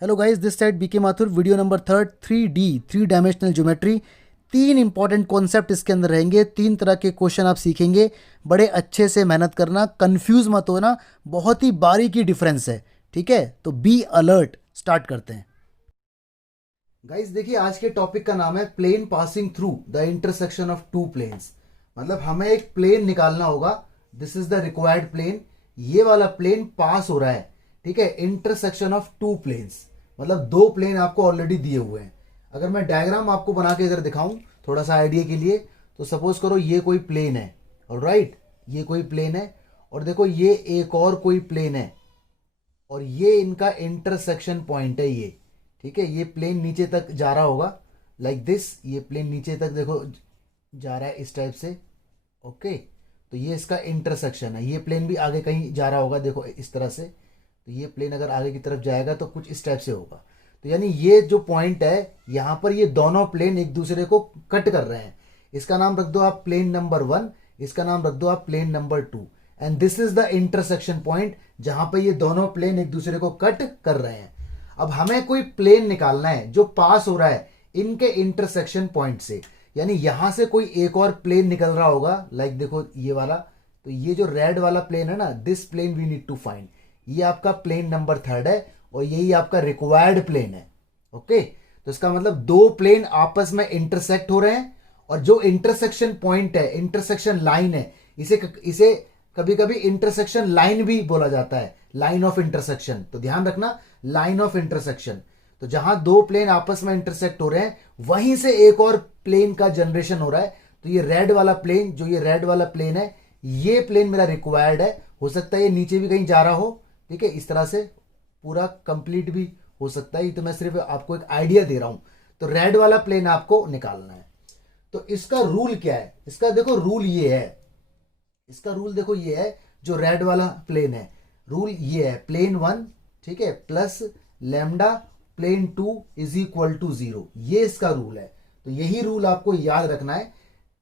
Hello guys, this side BK Mathur. Video number third, 3D, three dimensional geometry. तीन important concept इसके अंदर रहेंगे। तीन तरह के क्वेश्चन आप सीखेंगे। बड़े अच्छे से मेहनत करना, कंफ्यूज मत होना। बहुत ही बारीकी डिफरेंस है, ठीक है? तो बी अलर्ट। स्टार्ट करते हैं गाइस। देखिए, आज के टॉपिक का नाम है plane passing through the intersection of two planes. मतलब हमें एक प्लेन निकालना होगा। This is the required plane. ये वाला प्लेन पास हो रहा है, ठीक है, इंटरसेक्शन ऑफ टू प्लेन्स। मतलब दो प्लेन आपको ऑलरेडी दिए हुए हैं। अगर मैं डायग्राम आपको बना के इधर दिखाऊं थोड़ा सा आइडिया के लिए, तो सपोज करो ये कोई प्लेन है, ऑलराइट, ये कोई प्लेन है, और देखो ये एक और कोई प्लेन है, और ये इनका इंटरसेक्शन पॉइंट है ये, ठीक है। ये प्लेन नीचे तक जा रहा होगा लाइक दिस। ये प्लेन नीचे तक देखो जा रहा है इस टाइप से, ओके। तो ये इसका इंटरसेक्शन है। ये प्लेन भी आगे कहीं जा रहा होगा, देखो इस तरह से। तो ये प्लेन अगर आगे की तरफ जाएगा तो कुछ इस टाइप से होगा। तो यानी ये जो पॉइंट है यहां पर, ये दोनों प्लेन एक दूसरे को कट कर रहे हैं। इसका नाम रख दो आप प्लेन नंबर 1, इसका नाम रख दो आप plane number 2, and this is the intersection point जहां पर ये दोनों प्लेन एक दूसरे को कट कर रहे हैं। अब हमें कोई प्लेन निकालना है जो पास हो रहा है इनके इंटरसेक्शन पॉइंट से। यानी यहां से कोई एक और प्लेन निकल रहा होगा, लाइक देखो ये वाला। तो ये जो रेड वाला प्लेन है ना, this plane we need to find. ये आपका प्लेन नंबर 3 है, और यही आपका रिक्वायर्ड प्लेन है, ओके। तो इसका मतलब दो प्लेन आपस में इंटरसेक्ट हो रहे हैं, और जो इंटरसेक्शन पॉइंट है, इंटरसेक्शन लाइन है, इसे इसे कभी कभी इंटरसेक्शन लाइन भी बोला जाता है, लाइन ऑफ इंटरसेक्शन। तो ध्यान रखना, लाइन ऑफ इंटरसेक्शन। तो जहां दो प्लेन आपस में इंटरसेक्ट हो रहे हैं, वहीं से एक और प्लेन का जनरेशन हो रहा है। तो ये रेड वाला प्लेन, जो ये रेड वाला प्लेन है, ये प्लेन मेरा रिक्वायर्ड है। हो सकता है ये नीचे भी कहीं जा रहा हो, ठीक है, इस तरह से पूरा कंप्लीट भी हो सकता है। तो मैं सिर्फ आपको एक आइडिया दे रहा हूं। तो रेड वाला प्लेन आपको निकालना है। तो इसका रूल क्या है? इसका देखो रूल ये है, इसका रूल देखो ये है, जो रेड वाला प्लेन है, रूल ये है, प्लेन 1, ठीक है, plus lambda plane 2 is equal to 0। ये इसका रूल है। तो यही रूल आपको याद रखना है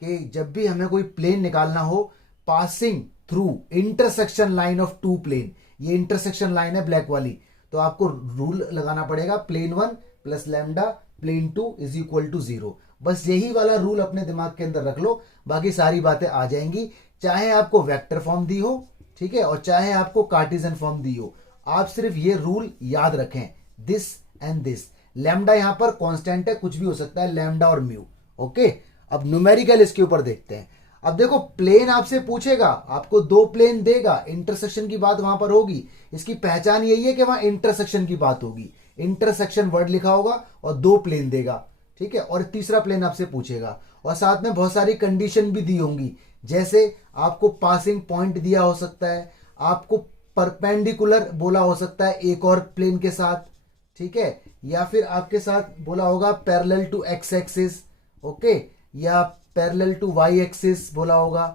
कि जब भी हमें कोई प्लेन निकालना हो passing through intersection line of two plane, ये इंटरसेक्शन लाइन है ब्लैक वाली, तो आपको रूल लगाना पड़ेगा plane 1 plus lambda plane 2 is equal to 0। बस यही वाला रूल अपने दिमाग के अंदर रख लो, बाकी सारी बातें आ जाएंगी। चाहे आपको वेक्टर फॉर्म दी हो, ठीक है, और चाहे आपको कार्टेशियन फॉर्म दी हो, आप सिर्फ ये रूल याद रखें, दिस एंड दिस। लैम्डा यहां पर कांस्टेंट है, कुछ भी हो सकता है, लैम्डा और म्यू, ओके। अब न्यूमेरिकल इसके ऊपर देखते हैं। अब देखो, प्लेन आपसे पूछेगा, आपको दो प्लेन देगा, इंटरसेक्शन की बात वहां पर होगी। इसकी पहचान यही है कि वहां इंटरसेक्शन की बात होगी। इंटरसेक्शन वर्ड लिखा होगा और दो प्लेन देगा, ठीक है, और तीसरा प्लेन आपसे पूछेगा, और साथ में बहुत सारी कंडीशन भी दी होंगी। जैसे आपको पासिंग पॉइंट दिया हो सकता है, आपको परपेंडिकुलर बोला हो सकता है एक और प्लेन के साथ, ठीक है, या फिर आपके साथ बोला होगा parallel to x axis, okay, या पैरेलल टू वाई एक्सिस बोला होगा।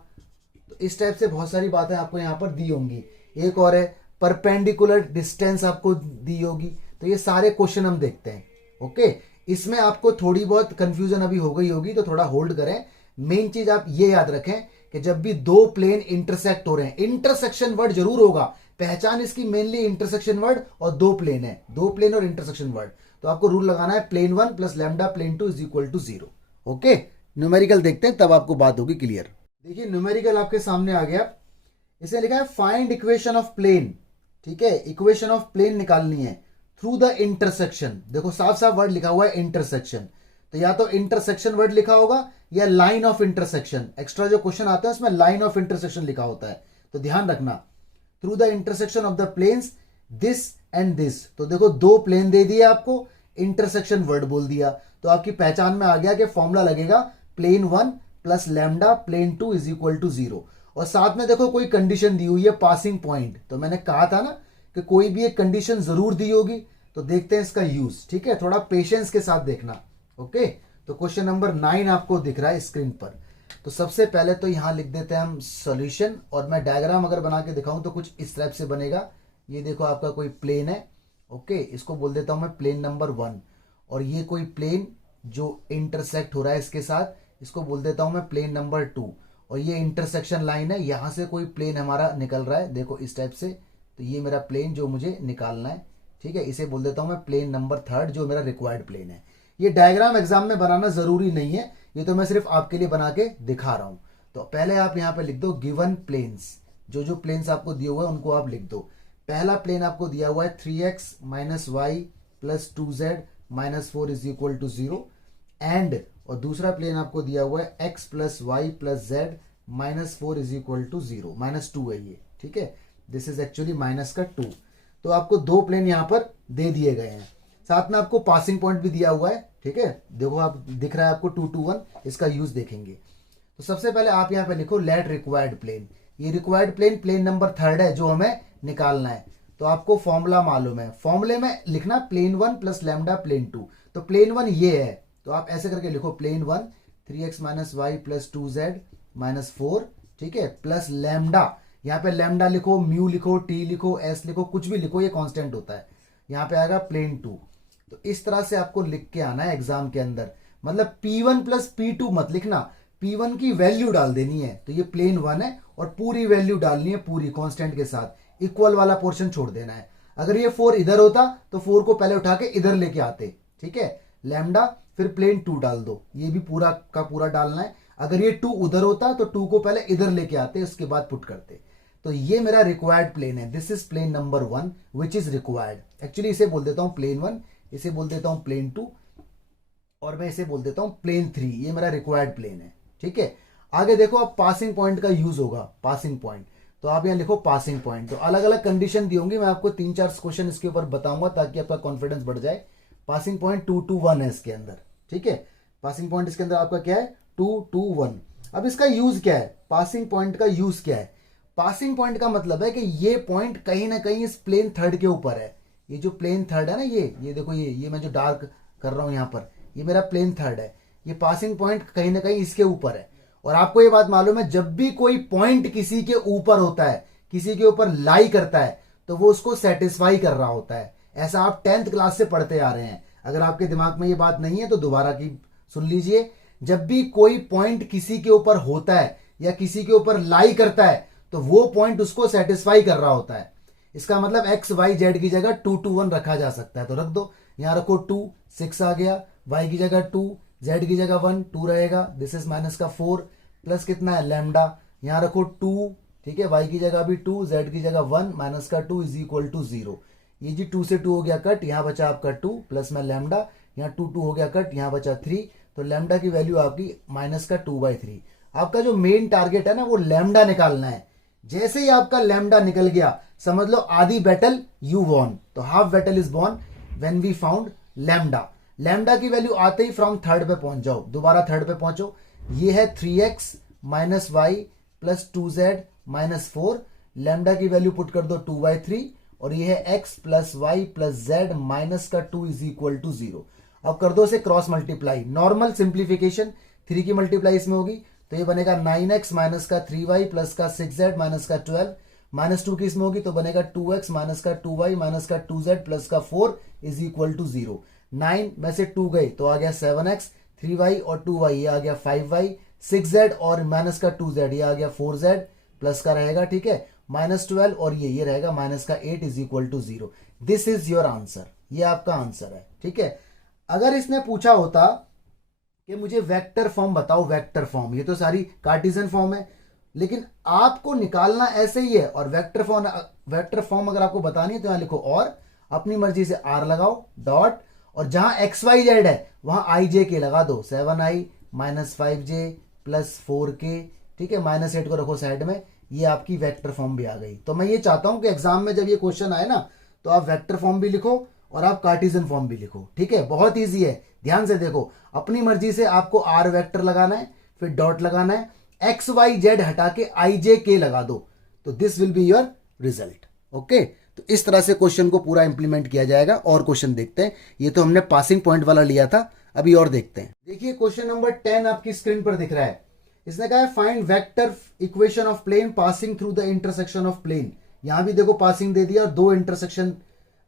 तो इस टाइप से बहुत सारी बातें आपको यहां पर दी होंगी। एक और है परपेंडिकुलर डिस्टेंस आपको दी होगी। तो ये सारे क्वेश्चन हम देखते हैं, ओके। इसमें आपको थोड़ी बहुत कंफ्यूजन अभी हो गई होगी, तो थोड़ा होल्ड करें। मेन चीज आप ये याद रखें कि जब भी दो प्लेन इंटरसेक्ट हो रहे हैं, इंटरसेक्शन वर्ड जरूर होगा। पहचान इसकी मेनली इंटरसेक्शन वर्ड और दो प्लेन है, दो प्लेन और इंटरसेक्शन वर्ड। तो आपको रूल लगाना है plane 1 plus lambda plane 2 is equal to 0, okay. Numerical देखते हैं, तब आपको बात होगी क्लियर। देखिए, न्यूमेरिकल आपके सामने आ गया। इसने लिखा है फाइंड इक्वेशन ऑफ प्लेन, ठीक है, इक्वेशन ऑफ प्लेन निकालनी है थ्रू द इंटरसेक्शन। देखो साफ साफ वर्ड लिखा हुआ है इंटरसेक्शन। तो या तो इंटरसेक्शन वर्ड लिखा होगा या लाइन ऑफ इंटरसेक्शन। एक्स्ट्रा जो क्वेश्चन आता है उसमें लाइन ऑफ इंटरसेक्शन लिखा होता है, तो ध्यान रखना। Through the intersection of the planes this and this. तो देखो दो प्लेन दे दिए आपको, इंटरसेक्शन वर्ड बोल दिया, तो आपकी पहचान में आ गया कि फॉर्मूला लगेगा plane 1 plus lambda plane 2 is equal to 0। और साथ में देखो कोई कंडीशन दी हुई है पासिंग पॉइंट। तो मैंने कहा था ना कि कोई भी एक कंडीशन जरूर दी होगी। तो देखते हैं इसका यूज, ठीक है, थोड़ा पेशेंस के साथ देखना, ओके। तो क्वेश्चन नंबर 9 आपको दिख रहा है स्क्रीन पर। तो सबसे पहले तो यहां लिख देते हैं हम सॉल्यूशन, और मैं डायग्राम अगर बना के दिखाऊं तो कुछ इस टाइप से बनेगा। ये देखो आपका कोई प्लेन है, ओके, इसको बोल देता हूं मैं प्लेन नंबर 1। और ये कोई प्लेन जो इंटरसेक्ट हो रहा है इसके साथ, इसको बोल देता हूं मैं प्लेन नंबर 2। और ये इंटरसेक्शन लाइन है, यहां से कोई प्लेन हमारा निकल रहा है, देखो इस टाइप से। तो ये मेरा प्लेन जो मुझे निकालना है, ठीक है, इसे बोल देता हूं मैं प्लेन नंबर थर्ड, जो मेरा रिक्वायर्ड प्लेन है। ये डायग्राम एग्जाम में बनाना जरूरी नहीं है, ये तो मैं सिर्फ आपके लिए बना के दिखा रहा हूं। तो पहले आप यहाँ पे लिख दो गिवन प्लेन्स, जो जो प्लेन्स आपको दिए हुए हैं उनको आप लिख दो। पहला प्लेन आपको दिया हुआ है 3x minus y plus 2z minus 4 is equal to 0 and, और दूसरा प्लेन आपको दिया हुआ है x plus y plus z minus 4 is equal to 0, -2 है ये, ठीक है, दिस इज एक्चुअली माइनस का 2। तो आपको दो प्लेन यहाँ पर दे दिए गए हैं, साथ में आपको पासिंग पॉइंट भी दिया हुआ है, ठीक है, देखो आप दिख रहा है आपको 2 to 1, इसका यूज देखेंगे। तो सबसे पहले आप यहाँ पे लिखो लेट रिक्वायर्ड प्लेन, ये required plane plane number third है जो हमें निकालना है। तो आपको फॉर्मूला मालूम है, फॉर्मूले में लिखना प्लेन 1 प्लस लैम्डा प्लेन 2, तो प्लेन 1 ये है, तो आप ऐसे करके लिखो plane 1 3x minus y plus 2z minus 4, ठीक है, प्लस लैम्डा, यहाँ पे लैम्डा लिखो, म्यू लिखो, टी लिखो, एस लिखो, कुछ भी लिखो, ये कांस्टेंट होता है। यहाँ पे आएगा प्लेन 2। तो इस तरह से आपको लिख के आना है एग्जाम के अंदर, मतलब P1 प्लस P2 मत लिखना, P1 की वैल्यू डाल देनी है। तो ये प्लेन 1 है और पूरी वैल्यू डालनी है, पूरी कांस्टेंट के साथ, इक्वल वाला पोर्शन छोड़ देना है। अगर ये 4 इधर होता तो 4 को पहले उठा के इधर लेके आते, ठीक है, लैम्डा फिर प्लेन 2 डाल दो, ये भी पूरा का पूरा डालना है। अगर ये 2 उधर होता तो 2 को पहले इधर लेके आते, उसके बाद पुट करते। तो ये मेरा रिक्वायर्ड प्लेन है, this is plane number 1 which is required. Actually इसे बोल देता हूं प्लेन 1, इसे बोल देता हूं प्लेन 2, और मैं इसे बोल देता हूं प्लेन 3, ये मेरा रिक्वायर्ड प्लेन है, ठीक है। आगे देखो अब पासिंग पॉइंट का यूज होगा, पासिंग पॉइंट, तो आप यहाँ लिखो पासिंग पॉइंट। तो अलग अलग कंडीशन दी होंगी, मैं आपको 3-4 क्वेश्चन इसके ऊपर बताऊंगा ताकि आपका कॉन्फिडेंस बढ़ जाए। पासिंग पॉइंट 2 to 1 है इसके अंदर, ठीक है, पासिंग पॉइंट इसके अंदर आपका क्या है 2 to 1। अब इसका यूज क्या है, पासिंग पॉइंट का यूज क्या है? पासिंग पॉइंट का मतलब है कि ये पॉइंट कहीं ना कहीं इस प्लेन थर्ड के ऊपर है। ये जो प्लेन थर्ड है ना, ये देखो, ये मैं जो डार्क कर रहा हूं यहाँ पर, ये मेरा प्लेन थर्ड है, ये पासिंग पॉइंट कहीं ना कहीं इसके ऊपर है। और आपको ये बात मालूम है, जब भी कोई पॉइंट किसी के ऊपर होता है, किसी के ऊपर लाई करता है, तो वो उसको सेटिस्फाई कर रहा होता है। ऐसा आप 10th क्लास से पढ़ते आ रहे हैं, अगर आपके दिमाग में ये बात नहीं है तो दोबारा की सुन लीजिए। जब भी कोई पॉइंट किसी के ऊपर होता है या किसी के ऊपर लाई करता है, तो वो पॉइंट उसको सेटिस्फाई कर रहा होता है। इसका मतलब एक्स वाई जेड की जगह 2 to 1 रखा जा सकता है, तो रख दो, यहां रखो 2, 6 आ गया, वाई की जगह 2, जेड की जगह 1, 2 रहेगा, दिस इज माइनस का 4, प्लस कितना है लैम्डा, यहां रखो 2, ठीक है, वाई की जगह भी 2, जेड की जगह 1, माइनस का 2 इज इक्वल टू 0। ये जी 2 से 2 हो गया कट, यहां बचा आपका 2, प्लस में लैम्डा, यहाँ 2 2 हो गया कट, यहां बचा 3, तो लैम्डा की वैल्यू आपकी माइनस का 2/3। आपका जो मेन टारगेट है ना, वो लैम्डा निकालना है। जैसे ही आपका लैम्डा निकल गया, समझ लो आधी बैटल यू वॉन। तो half battle is won when we found lambda. Lambda की वैल्यू आते ही फ्रॉम थर्ड पे पहुंच जाओ, दोबारा थर्ड पे पहुंचो। ये है 3x minus y plus 2z minus 4, lambda की वैल्यू पुट कर दो 2/3, और ये है x plus y plus z minus का 2 इज इक्वल टू 0। अब कर दो इसे क्रॉस मल्टीप्लाई, नॉर्मल सिंप्लीफिकेशन, 3 की मल्टीप्लाई इसमें होगी, तो ये बनेगा 9x माइनस का 3y प्लस का 6z माइनस का 12, माइनस 2 की इसमें होगी तो बनेगा 2x माइनस का 2y माइनस का 2z प्लस का 4 इज इक्वल टू 0। 9 में से 2 गए तो आ गया 7x, 3y और 2y ये आ गया 5y, 6z और माइनस का 2z ये आ गया 4z प्लस का रहेगा, ठीक है, माइनस 12 और ये रहेगा माइनस का 8 is equal to 0। This is your answer, ये आपका आंसर है, ठीक है। अगर इसने पूछा होता कि मुझे वेक्टर फॉर्म बताओ, वेक्टर फॉर्म, ये तो सारी कार्टेशियन फॉर्म है, लेकिन आपको निकालना ऐसे ही है। और वेक्टर फॉर्म अगर आपको बतानी है तो यहां लिखो और, अपनी मर्जी से आर लगाओ डॉट, और जहां एक्स वाई जेड है वहां आई जे के लगा दो, 7i minus 5j plus 4k, ठीक है, माइनस 8 को रखो साइड में, ये आपकी वेक्टर फॉर्म भी आ गई। तो मैं ये चाहता हूं कि एग्जाम में जब ये क्वेश्चन आए ना, तो आप वेक्टर फॉर्म भी लिखो और आप कार्टेशियन फॉर्म भी लिखो, ठीक है, बहुत ईजी है। ध्यान से देखो, अपनी मर्जी से आपको आर वेक्टर लगाना है, फिर डॉट लगाना है, एक्स वाई जेड हटा के आई जे के लगा दो, तो this will be your result. Okay, तो इस तरह से क्वेश्चन को पूरा इंप्लीमेंट किया जाएगा। और क्वेश्चन देखते हैं, ये तो हमने पासिंग पॉइंट वाला लिया था, अभी और देखते हैं। देखिए क्वेश्चन नंबर 10 आपकी स्क्रीन पर दिख रहा है। इसने कहा है find vector equation of plane passing through the intersection of plane. यहां भी देखो पासिंग दे दिया और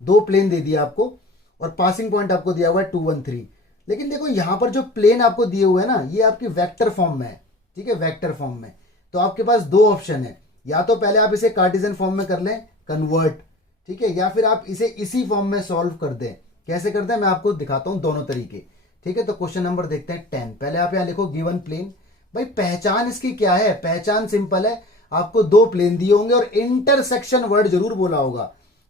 दो प्लेन दे दिया आपको, और पासिंग पॉइंट आपको दिया हुआ है 2 1 3। लेकिन देखो यहां पर जो प्लेन आपको दिए हुए हैं ना, ये आपकी वेक्टर फॉर्म में है, ठीक है, वेक्टर फॉर्म में। तो आपके पास दो ऑप्शन है, या तो पहले आप इसे कार्टेशियन फॉर्म में कर लें कन्वर्ट, ठीक है, या फिर आप इसे इसी फॉर्म में सॉल्व कर दें। कैसे करते हैं मैं आपको दिखाता हूं दोनों तरीके। ठीक है, तो क्वेश्चन नंबर देखते हैं 10। पहले आप यहाँ लिखो गिवन प्लेन। भाई पहचान इसकी क्या है, पहचान सिंपल है, आपको दो प्लेन दिए होंगे और इंटरसेक्शन वर्ड जरूर बोला होगा।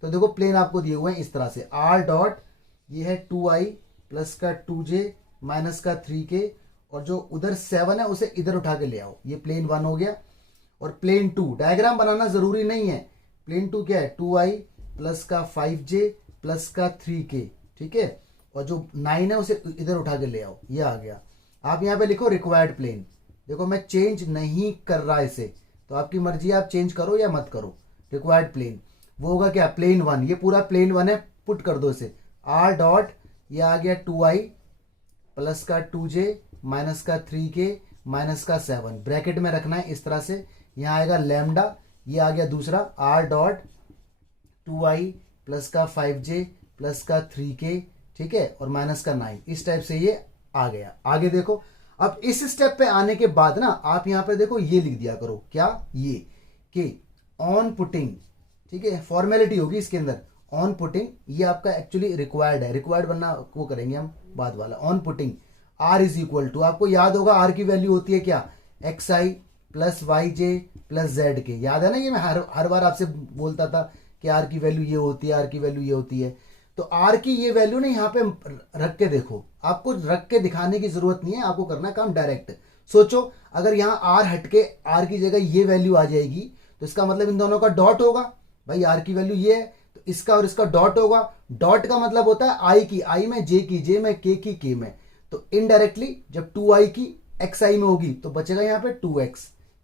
तो देखो प्लेन आपको दिए हुए हैं इस तरह से, आर डॉट ये है 2i प्लस का 2j माइनस का 3k, और जो उधर 7 है उसे इधर उठा के ले आओ, ये प्लेन 1 हो गया। और प्लेन 2 डायग्राम बनाना जरूरी नहीं है, प्लेन 2 क्या है 2i प्लस का 5j प्लस का 3k, ठीक है, और जो 9 है उसे इधर उठा के ले आओ, ये आ गया। आप यहाँ पे लिखो रिक्वायर्ड प्लेन। देखो मैं चेंज नहीं कर रहा इसे, तो आपकी मर्जी है, आप चेंज करो या मत करो। रिक्वायर्ड प्लेन वो होगा क्या, प्लेन 1, ये पूरा प्लेन 1 है, पुट कर दो इसे, आर डॉट ये आ गया 2i प्लस का 2j माइनस का 3k माइनस का 7, ब्रैकेट में रखना है इस तरह से। यहाँ आएगा लैम्डा, ये आ गया दूसरा आर डॉट 2i प्लस का 5j प्लस का 3k, ठीक है, और माइनस का 9, इस टाइप से ये आ गया। आगे देखो, अब इस स्टेप पे आने के बाद ना आप यहाँ पे देखो ये लिख दिया करो, क्या, ये कि ऑन पुटिंग, ठीक है, फॉर्मेलिटी होगी इसके अंदर, ऑन पुटिंग, ये आपका एक्चुअली रिक्वायर्ड है, रिक्वायर्ड बनना वो करेंगे हम बाद वाला। On putting r is equal to, आपको याद होगा आर की वैल्यू होती है क्या, xi plus y j plus z के, याद है ना, ये मैं हर बार आपसे बोलता था कि आर की वैल्यू ये होती है, आर की वैल्यू ये होती है। तो आर की ये वैल्यू ना यहाँ पे रख के देखो, आपको रख के दिखाने की जरूरत नहीं है, आपको करना है काम डायरेक्ट। सोचो अगर यहाँ आर हटके आर की जगह ये वैल्यू आ जाएगी, तो इसका मतलब इन दोनों का डॉट होगा। भाई आर की वैल्यू ये है, तो इसका और इसका डॉट होगा। डॉट का मतलब होता है आई की आई में, जे की जे में, के की के में। तो इनडायरेक्टली जब 2i की xi में होगी तो बचेगा यहाँ पे 2x,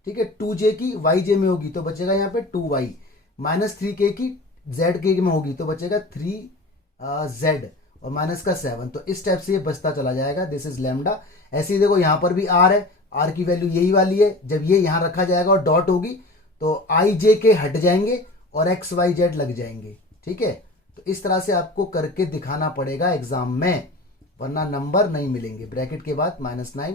ठीक है, 2j की yj में होगी तो बचेगा यहाँ पे 2y, माइनस 3k की zk में होगी तो बचेगा 3z, और माइनस का 7। तो इस टाइप से ये बचता चला जाएगा, दिस इज लैम्डा। ऐसे ही देखो यहाँ पर भी r है, r की वैल्यू यही वाली है, जब ये यहाँ रखा जाएगा और डॉट होगी तो i j के हट जाएंगे और x y z लग जाएंगे, ठीक है। तो इस तरह से आपको करके दिखाना पड़ेगा एग्जाम में, वरना नंबर नहीं मिलेंगे। ब्रैकेट के बाद -9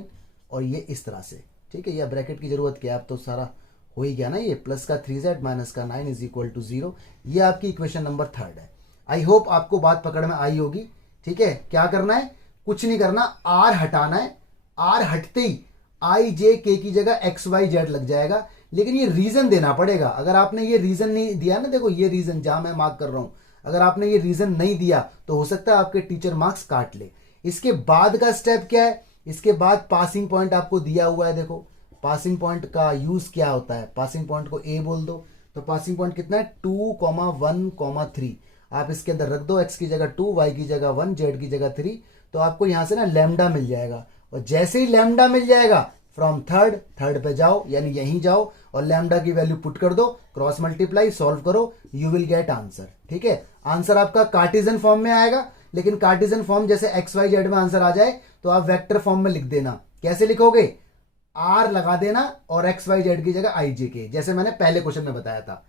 और ये इस तरह से, ठीक है, यह ब्रैकेट की जरूरत क्या है, अब तो सारा हो ही गया ना, ये प्लस का 3z माइनस का 9 इज इक्वल टू 0। ये आपकी इक्वेशन नंबर 3 है। आई होप आपको बात पकड़ में आई होगी, ठीक है। क्या करना है, कुछ नहीं करना, आर हटाना है, आर हटते ही आई जे के की जगह एक्स वाई जेड लग जाएगा, लेकिन ये रीजन देना पड़ेगा। अगर आपने ये रीजन नहीं दिया ना, देखो ये रीजन जहां मैं मार्क कर रहा हूं, अगर आपने ये रीजन नहीं दिया तो हो सकता है आपके टीचर मार्क्स काट ले। इसके बाद का स्टेप क्या है, इसके बाद पासिंग पॉइंट आपको दिया हुआ है। देखो पासिंग पॉइंट का यूज क्या होता है, पासिंग पॉइंट को ए बोल दो, तो पासिंग पॉइंट कितना है 2,1,3। आप इसके अंदर रख दो, x की जगह 2, y की जगह 1, z की जगह 3, तो आपको यहां से ना लैम्डा मिल जाएगा। और जैसे ही लैम्डा मिल जाएगा फ्रॉम थर्ड पे जाओ, यानी यहीं जाओ और लैम्डा की वैल्यू पुट कर दो, क्रॉस मल्टीप्लाई, सॉल्व करो, यू विल गेट आंसर, ठीक है। आंसर आपका कार्टेशियन फॉर्म में आएगा, लेकिन कार्टेशियन फॉर्म जैसे एक्स वाई जेड में आंसर आ जाए तो आप वेक्टर फॉर्म में लिख देना। कैसे लिखोगे, आर लगा देना और एक्स वाई जेड की जगह आई जे के, जैसे मैंने पहले क्वेश्चन में बताया था।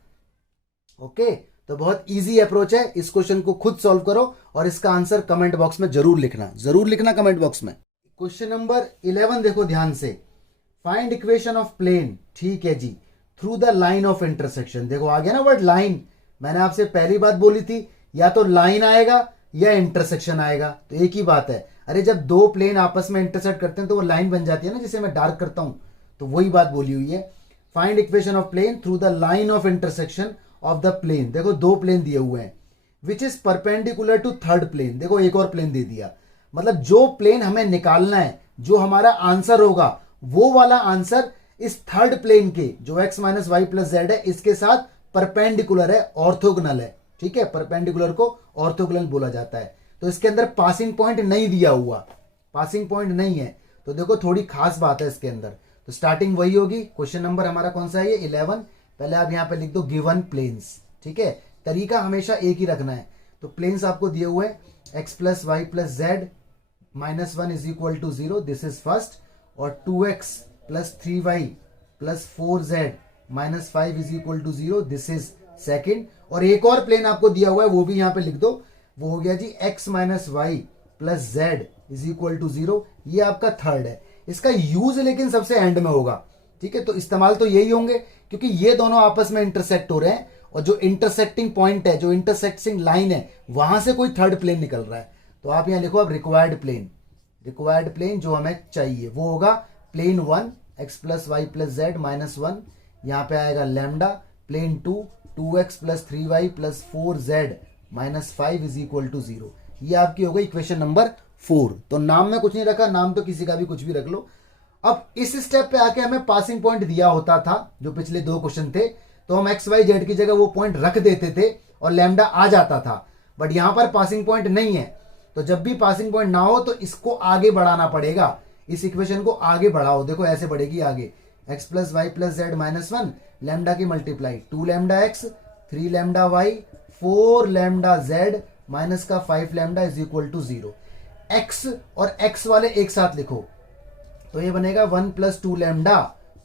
ओके, तो बहुत इजी अप्रोच है, इस क्वेश्चन को खुद सॉल्व करो और इसका आंसर कमेंट बॉक्स में जरूर लिखना कमेंट बॉक्स में। क्वेश्चन नंबर 11 देखो ध्यान से, फाइंड इक्वेशन ऑफ प्लेन, ठीक है जी, through the line of intersection. देखो आ गया ना वर्ड लाइन, मैंने आपसे पहली बात बोली थी, या तो लाइन आएगा या इंटरसेक्शन आएगा, तो एक ही बात है। अरे जब दो प्लेन आपस में इंटरसेक्ट करते हैं तो वो लाइन बन जाती है ना, जिसे मैं डार्क करता हूं, तो वही बात बोली हुई है। Find equation of plane through the line of intersection of the plane. देखो दो प्लेन दिए हुए हैं, which is perpendicular to third plane. देखो एक और प्लेन दे दिया, मतलब जो प्लेन हमें निकालना है, जो हमारा आंसर होगा, वो वाला आंसर इस थर्ड प्लेन के, जो x minus y plus z है, इसके साथ परपेंडिकुलर है, ऑर्थोगोनल है, ठीक है। परपेंडिकुलर को ऑर्थोगोनल बोला जाता है। तो इसके अंदर पासिंग पॉइंट नहीं दिया हुआ, पासिंग पॉइंट नहीं है, तो देखो थोड़ी खास बात है इसके अंदर। तो स्टार्टिंग वही होगी, क्वेश्चन नंबर हमारा कौन सा है, ये 11। पहले आप यहां पे लिख दो गिवन प्लेन्स, ठीक है, तरीका हमेशा एक ही रखना है। तो प्लेन्स आपको दिए हुए x plus y plus z -1 is equal to 0, this is first, और 2x plus 3y plus 4z -5 is equal to 0, this is second. और एक और प्लेन आपको दिया हुआ है, वो भी यहां पे लिख दो, वो हो गया जी x minus y plus z is equal to 0, ये आपका थर्ड है। इसका यूज लेकिन सबसे एंड में होगा, ठीक है। तो इस्तेमाल तो यही होंगे क्योंकि ये दोनों आपस में इंटरसेक्ट हो रहे हैं और जो इंटरसेक्टिंग पॉइंट है, जो इंटरसेक्टिंग लाइन है, वहां से कोई थर्ड प्लेन निकल रहा है, तो आप यहाँ लिखो अब रिक्वायर्ड प्लेन जो हमें चाहिए वो होगा plane 1 x plus y plus z minus 1, यहाँ पे आएगा lambda, plane 2 2x plus 3y plus 4z minus 5 is equal to 0। ये आपकी हो गई इक्वेशन नंबर 4। तो नाम में कुछ नहीं रखा, नाम तो किसी का भी कुछ भी रख लो। अब इस स्टेप पे आके हमें पासिंग पॉइंट दिया होता था, जो पिछले 2 क्वेश्चन थे, तो हम एक्स वाई जेड की जगह वो पॉइंट रख देते थे और लैम्डा आ जाता था। बट यहां पर पासिंग पॉइंट नहीं है, तो जब भी पासिंग पॉइंट ना हो तो इसको आगे बढ़ाना पड़ेगा, इस इक्वेशन को आगे बढ़ाओ। देखो ऐसे बढ़ेगी आगे, x plus y plus z minus 1, lambda की multiply 2 lambda x 3 lambda y 4 lambda z minus का 5 lambda is equal to 0। X और एक्स वाले एक साथ लिखो तो ये बनेगा 1 प्लस 2 लैम्डा,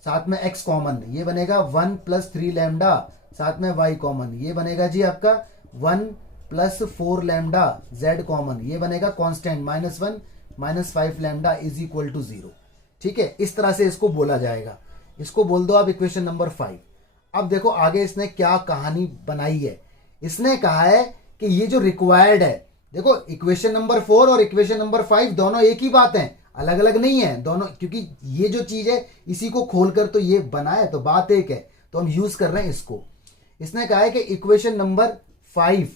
साथ में x कॉमन, ये बनेगा 1 प्लस 3 लैम्डा, साथ में y कॉमन, ये बनेगा जी आपका 1 प्लस 4 लैम्डा z कॉमन, ये बनेगा constant -1 minus 5 lambda is equal to 0। ठीक है, इस तरह से इसको बोला जाएगा। इसको बोल दो आप इक्वेशन नंबर 5। अब देखो आगे इसने क्या कहानी बनाई है। इसने कहा है कि ये जो रिक्वायर्ड है, देखो इक्वेशन नंबर 4 और इक्वेशन नंबर 5 दोनों एक ही बात है, अलग अलग नहीं है दोनों, क्योंकि ये जो चीज है इसी को खोलकर तो ये बना है, तो बात एक है, तो हम यूज कर रहे हैं इसको। इसने कहा है कि इक्वेशन नंबर 5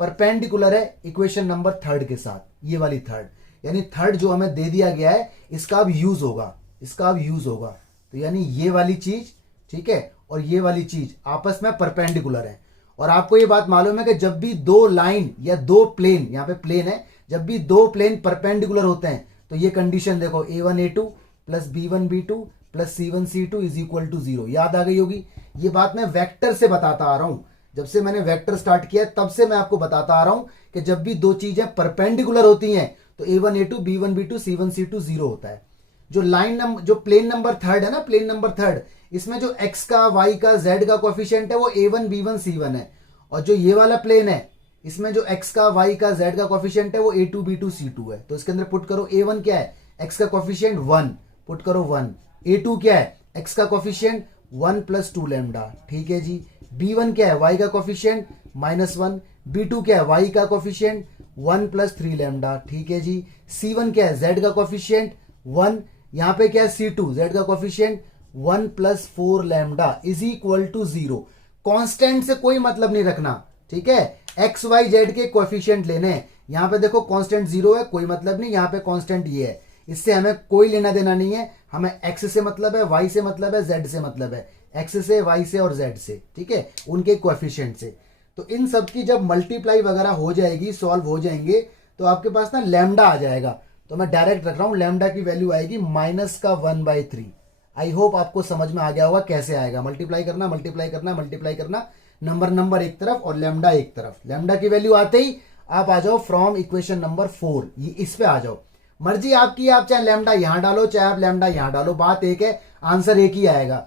परपेंडिकुलर है इक्वेशन नंबर 3 के साथ, ये वाली थर्ड, यानी थर्ड जो हमें दे दिया गया है इसका अब यूज होगा, इसका अब यूज होगा। तो यानी ये वाली चीज, ठीक है, और ये वाली चीज आपस में परपेंडिकुलर है। और आपको ये बात मालूम है कि जब भी 2 लाइन या 2 प्लेन, यहां पे प्लेन है, जब भी 2 प्लेन परपेंडिकुलर होते हैं तो ये कंडीशन देखो a1 a2 plus b1 b2 plus c1 c2 is equal to 0, याद आ गई होगी। ये बात मैं वेक्टर से बताता आ रहा हूं, जब से मैंने वेक्टर स्टार्ट किया तब से मैं आपको बताता आ रहा हूं कि जब भी 2 चीजें परपेंडिकुलर होती हैं तो a1 a2 b1 b2 c1 c2 0 होता है। जो लाइन नंबर, जो प्लेन नंबर 3 है ना, प्लेन नंबर 3, इसमें जो x का y का z का कोफिशिएंट है वो a1 b1 c1 है, और जो ये वाला प्लेन है इसमें जो x का y का z का कोफिशिएंट है वो a2 b2 c2 है। तो इसके अंदर पुट करो a1 क्या है, x का कोफिशिएंट 1, पुट करो 1, a2 क्या है, x का कोफिशिएंट 1 प्लस 2 लैम्डा, ठीक है जी, b1 क्या है, y का कोफिशिएंट -1, b2 क्या है, y का कोफिशिएंट 1 प्लस 3 लैम्डा, ठीक है जी, c1 क्या है, z का कोफिशिएंट 1, यहां पे क्या है c2 z का coefficient 1 plus 4 lambda is equal to 0। Constant से कोई मतलब नहीं रखना, ठीक है, एक्स वाई जेड के कोएफिशिएंट लेने हैं। यहां पे देखो कांस्टेंट 0 है, कोई मतलब नहीं, यहां पे कांस्टेंट ये है, इससे हमें कोई लेना देना नहीं है, हमें एक्स से मतलब है, वाई से मतलब है, जेड से मतलब है, एक्स से, वाई से और जेड से, ठीक है, उनके कोएफिशिएंट से। तो इन सब की जब मल्टीप्लाई वगैरह हो जाएगी, सॉल्व हो जाएंगे, तो आपके पास ना लैम्डा आ जाएगा। तो मैं डायरेक्ट रख रहा हूं, लैम्डा की वैल्यू आएगी -1/3। आई होप आपको समझ में आ गया होगा कैसे आएगा। मल्टीप्लाई करना मल्टीप्लाई करना मल्टीप्लाई करना, नंबर एक तरफ और लैम्डा एक तरफ। लैम्डा की वैल्यू आते ही आप आ जाओ फ्रॉम इक्वेशन नंबर 4, ये इस पे आ जाओ। मर्जी आपकी, आप चाहे लैम्डा यहां डालो चाहे आप लैम्डा यहां डालो, बात एक है, आंसर एक ही आएगा।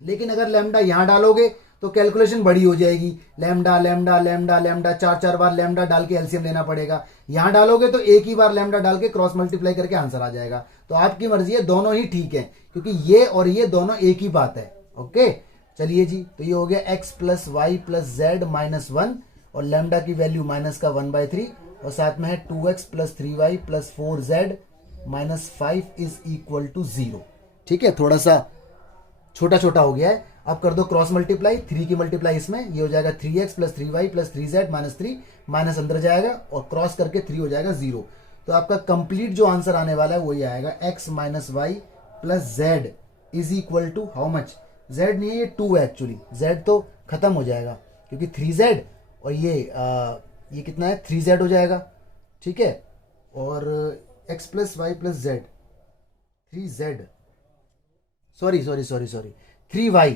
लेकिन अगर लैम्डा यहां डालोगे तो कैलकुलेशन बड़ी हो जाएगी, लैम्डा लैम्डा लैम्डा लैम्डा 4 बार लैम्डा डाल के एलसीएम लेना पड़ेगा। यहां डालोगे तो एक ही बार लैम्डा डाल के क्रॉस मल्टीप्लाई करके आंसर आ जाएगा। तो आपकी मर्जी है, दोनों ही ठीक है, क्योंकि ये और ये दोनों एक ही बात है। ओके, चलिए जी, तो ये हो गया x plus y plus z -1 और लैम्डा की वैल्यू -1/3 और साथ में है 2x plus 3y plus 4z -5 is equal to 0। ठीक है, थोड़ा सा छोटा छोटा हो गया है। अब कर दो क्रॉस मल्टीप्लाई, 3 की मल्टीप्लाई इसमें, ये हो जाएगा 3x plus 3y plus 3z -3, minus अंदर जाएगा और क्रॉस करके 3 हो जाएगा 0। तो आपका कंप्लीट जो आंसर आने वाला है वही आएगा x minus y plus z is equal to how much, z नहीं है ये 2 है एक्चुअली, z तो खत्म हो जाएगा क्योंकि 3z और ये कितना है 3z हो जाएगा, ठीक है, और x plus y plus z 3z, sorry 3y,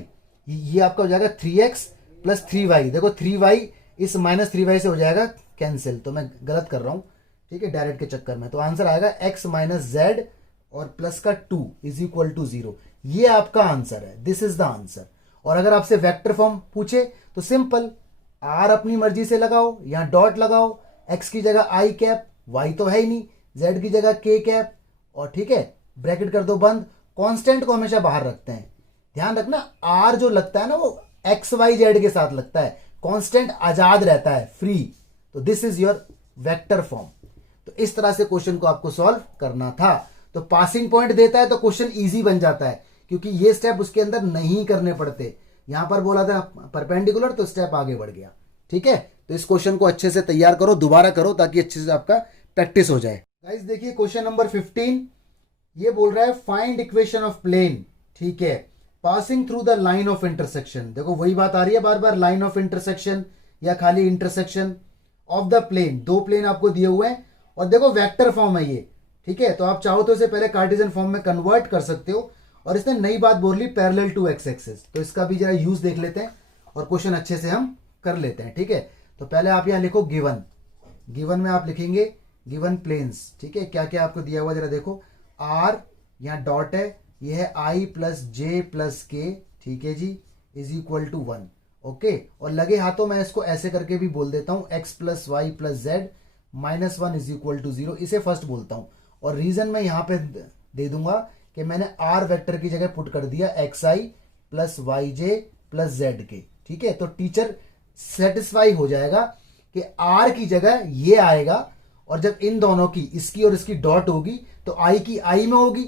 ये आपका हो जाएगा 3x प्लस 3y। देखो 3y इस -3y से हो जाएगा कैंसिल, तो मैं गलत कर रहा हूं, ठीक है, डायरेक्ट के चक्कर में। तो आंसर आएगा x माइनस जेड और प्लस का 2 इज इक्वल टू 0। ये आपका आंसर है, दिस इज द आंसर। और अगर आपसे वेक्टर फॉर्म पूछे तो सिंपल, r अपनी मर्जी से लगाओ, यहां डॉट लगाओ, x की जगह i कैप, y तो है ही नहीं, z की जगह k कैप, और ठीक है ब्रैकेट कर दो बंद। कांस्टेंट को हमेशा बाहर रखते हैं, ध्यान रखना, r जो लगता है ना वो एक्स वाई जेड के साथ लगता है, कांस्टेंट आजाद रहता है, फ्री। तो this is your vector form. तो इस तरह से क्वेश्चन को आपको सॉल्व करना था। तो पासिंग पॉइंट देता है तो क्वेश्चन इजी बन जाता है, क्योंकि ये स्टेप उसके अंदर नहीं करने पड़ते। यहां पर बोला था परपेंडिकुलर, तो स्टेप आगे बढ़ गया। ठीक है, तो इस क्वेश्चन को अच्छे से तैयार करो, दोबारा करो, ताकि अच्छे से आपका प्रैक्टिस हो जाए। गाइस देखिए क्वेश्चन नंबर 15, ये बोल रहा है फाइंड इक्वेशन ऑफ प्लेन, ठीक है, passing through the line of intersection. देखो वही बात आ रही है बार बार, लाइन ऑफ इंटरसेक्शन या खाली इंटरसेक्शन ऑफ द प्लेन। दो प्लेन आपको दिए हुए हैं और देखो वेक्टर फॉर्म है ये, ठीक है। तो आप चाहो तो इसे पहले कार्टेशियन फॉर्म में कन्वर्ट कर सकते हो। और इसने नई बात बोल ली, पैरेलल टू एक्स एक्सिस। तो इसका भी जरा यूज देख लेते हैं और क्वेश्चन अच्छे से हम कर लेते हैं। ठीक है, तो पहले आप यहां लिखो गिवन। गिवन में आप लिखेंगे गिवन प्लेन्स, ठीक है। क्या क्या आपको दिया हुआ जरा देखो, आर यहाँ डॉट है, ये है आई प्लस जे प्लस के, ठीक है जी, इज इक्वल टू 1। ओके, और लगे हाथों मैं इसको ऐसे करके भी बोल देता हूं, x plus y plus z minus 1 is equal to 0, इसे फर्स्ट बोलता हूं। और रीजन मैं यहां पे दे दूंगा कि मैंने आर वेक्टर की जगह पुट कर दिया x i plus y j plus z के, ठीक है। तो टीचर सेटिस्फाई हो जाएगा कि आर की जगह ये आएगा, और जब इन दोनों की, इसकी और इसकी डॉट होगी, तो आई की आई में होगी,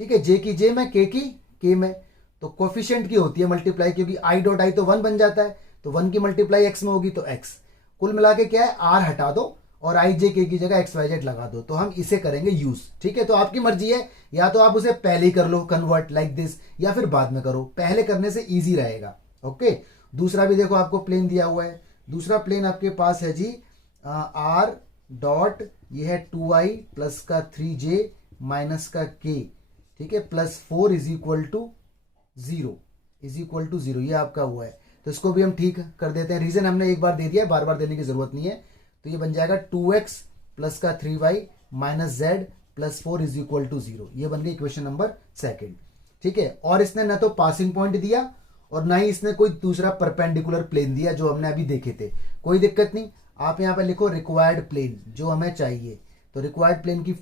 ठीक है, जे की जे में, के की के में। तो कोफिशिएंट की होती है मल्टीप्लाई, क्योंकि आई डॉट आई तो 1 बन जाता है, तो 1 की मल्टीप्लाई एक्स में होगी तो एक्स। कुल मिला के क्या है, आर हटा दो और आई जे के की जगह एक्स वाई जेड लगा दो। तो हम इसे करेंगे यूज, ठीक है। तो आपकी मर्जी है, या तो आप उसे पहले ही कर लो कन्वर्ट लाइक दिस, या फिर बाद में करो, पहले करने से इजी रहेगा। ओके, दूसरा भी देखो आपको प्लेन दिया हुआ है। दूसरा प्लेन आपके पास है जी आर डॉट, ये है 2i प्लस का 3j माइनस का k, ठीक है, plus 4 is equal to 0, is equal to 0, ये आपका हुआ है। तो इसको भी हम ठीक कर देते हैं। रीजन हमने एक बार दे दिया, बार बार देने की जरूरत नहीं है। तो ये बन जाएगा 2x प्लस का 3y minus z plus 4 is equal to 0। ये बन गई इक्वेशन नंबर 2, ठीक है। और इसने ना तो पासिंग पॉइंट दिया और ना ही इसने कोई दूसरा परपेंडिकुलर प्लेन दिया, जो हमने अभी देखे थे। कोई दिक्कत नहीं, आप यहाँ पे लिखो रिक्वायर्ड प्लेन, जो हमें चाहिए। तो रिक्वायर्ड प्लेन की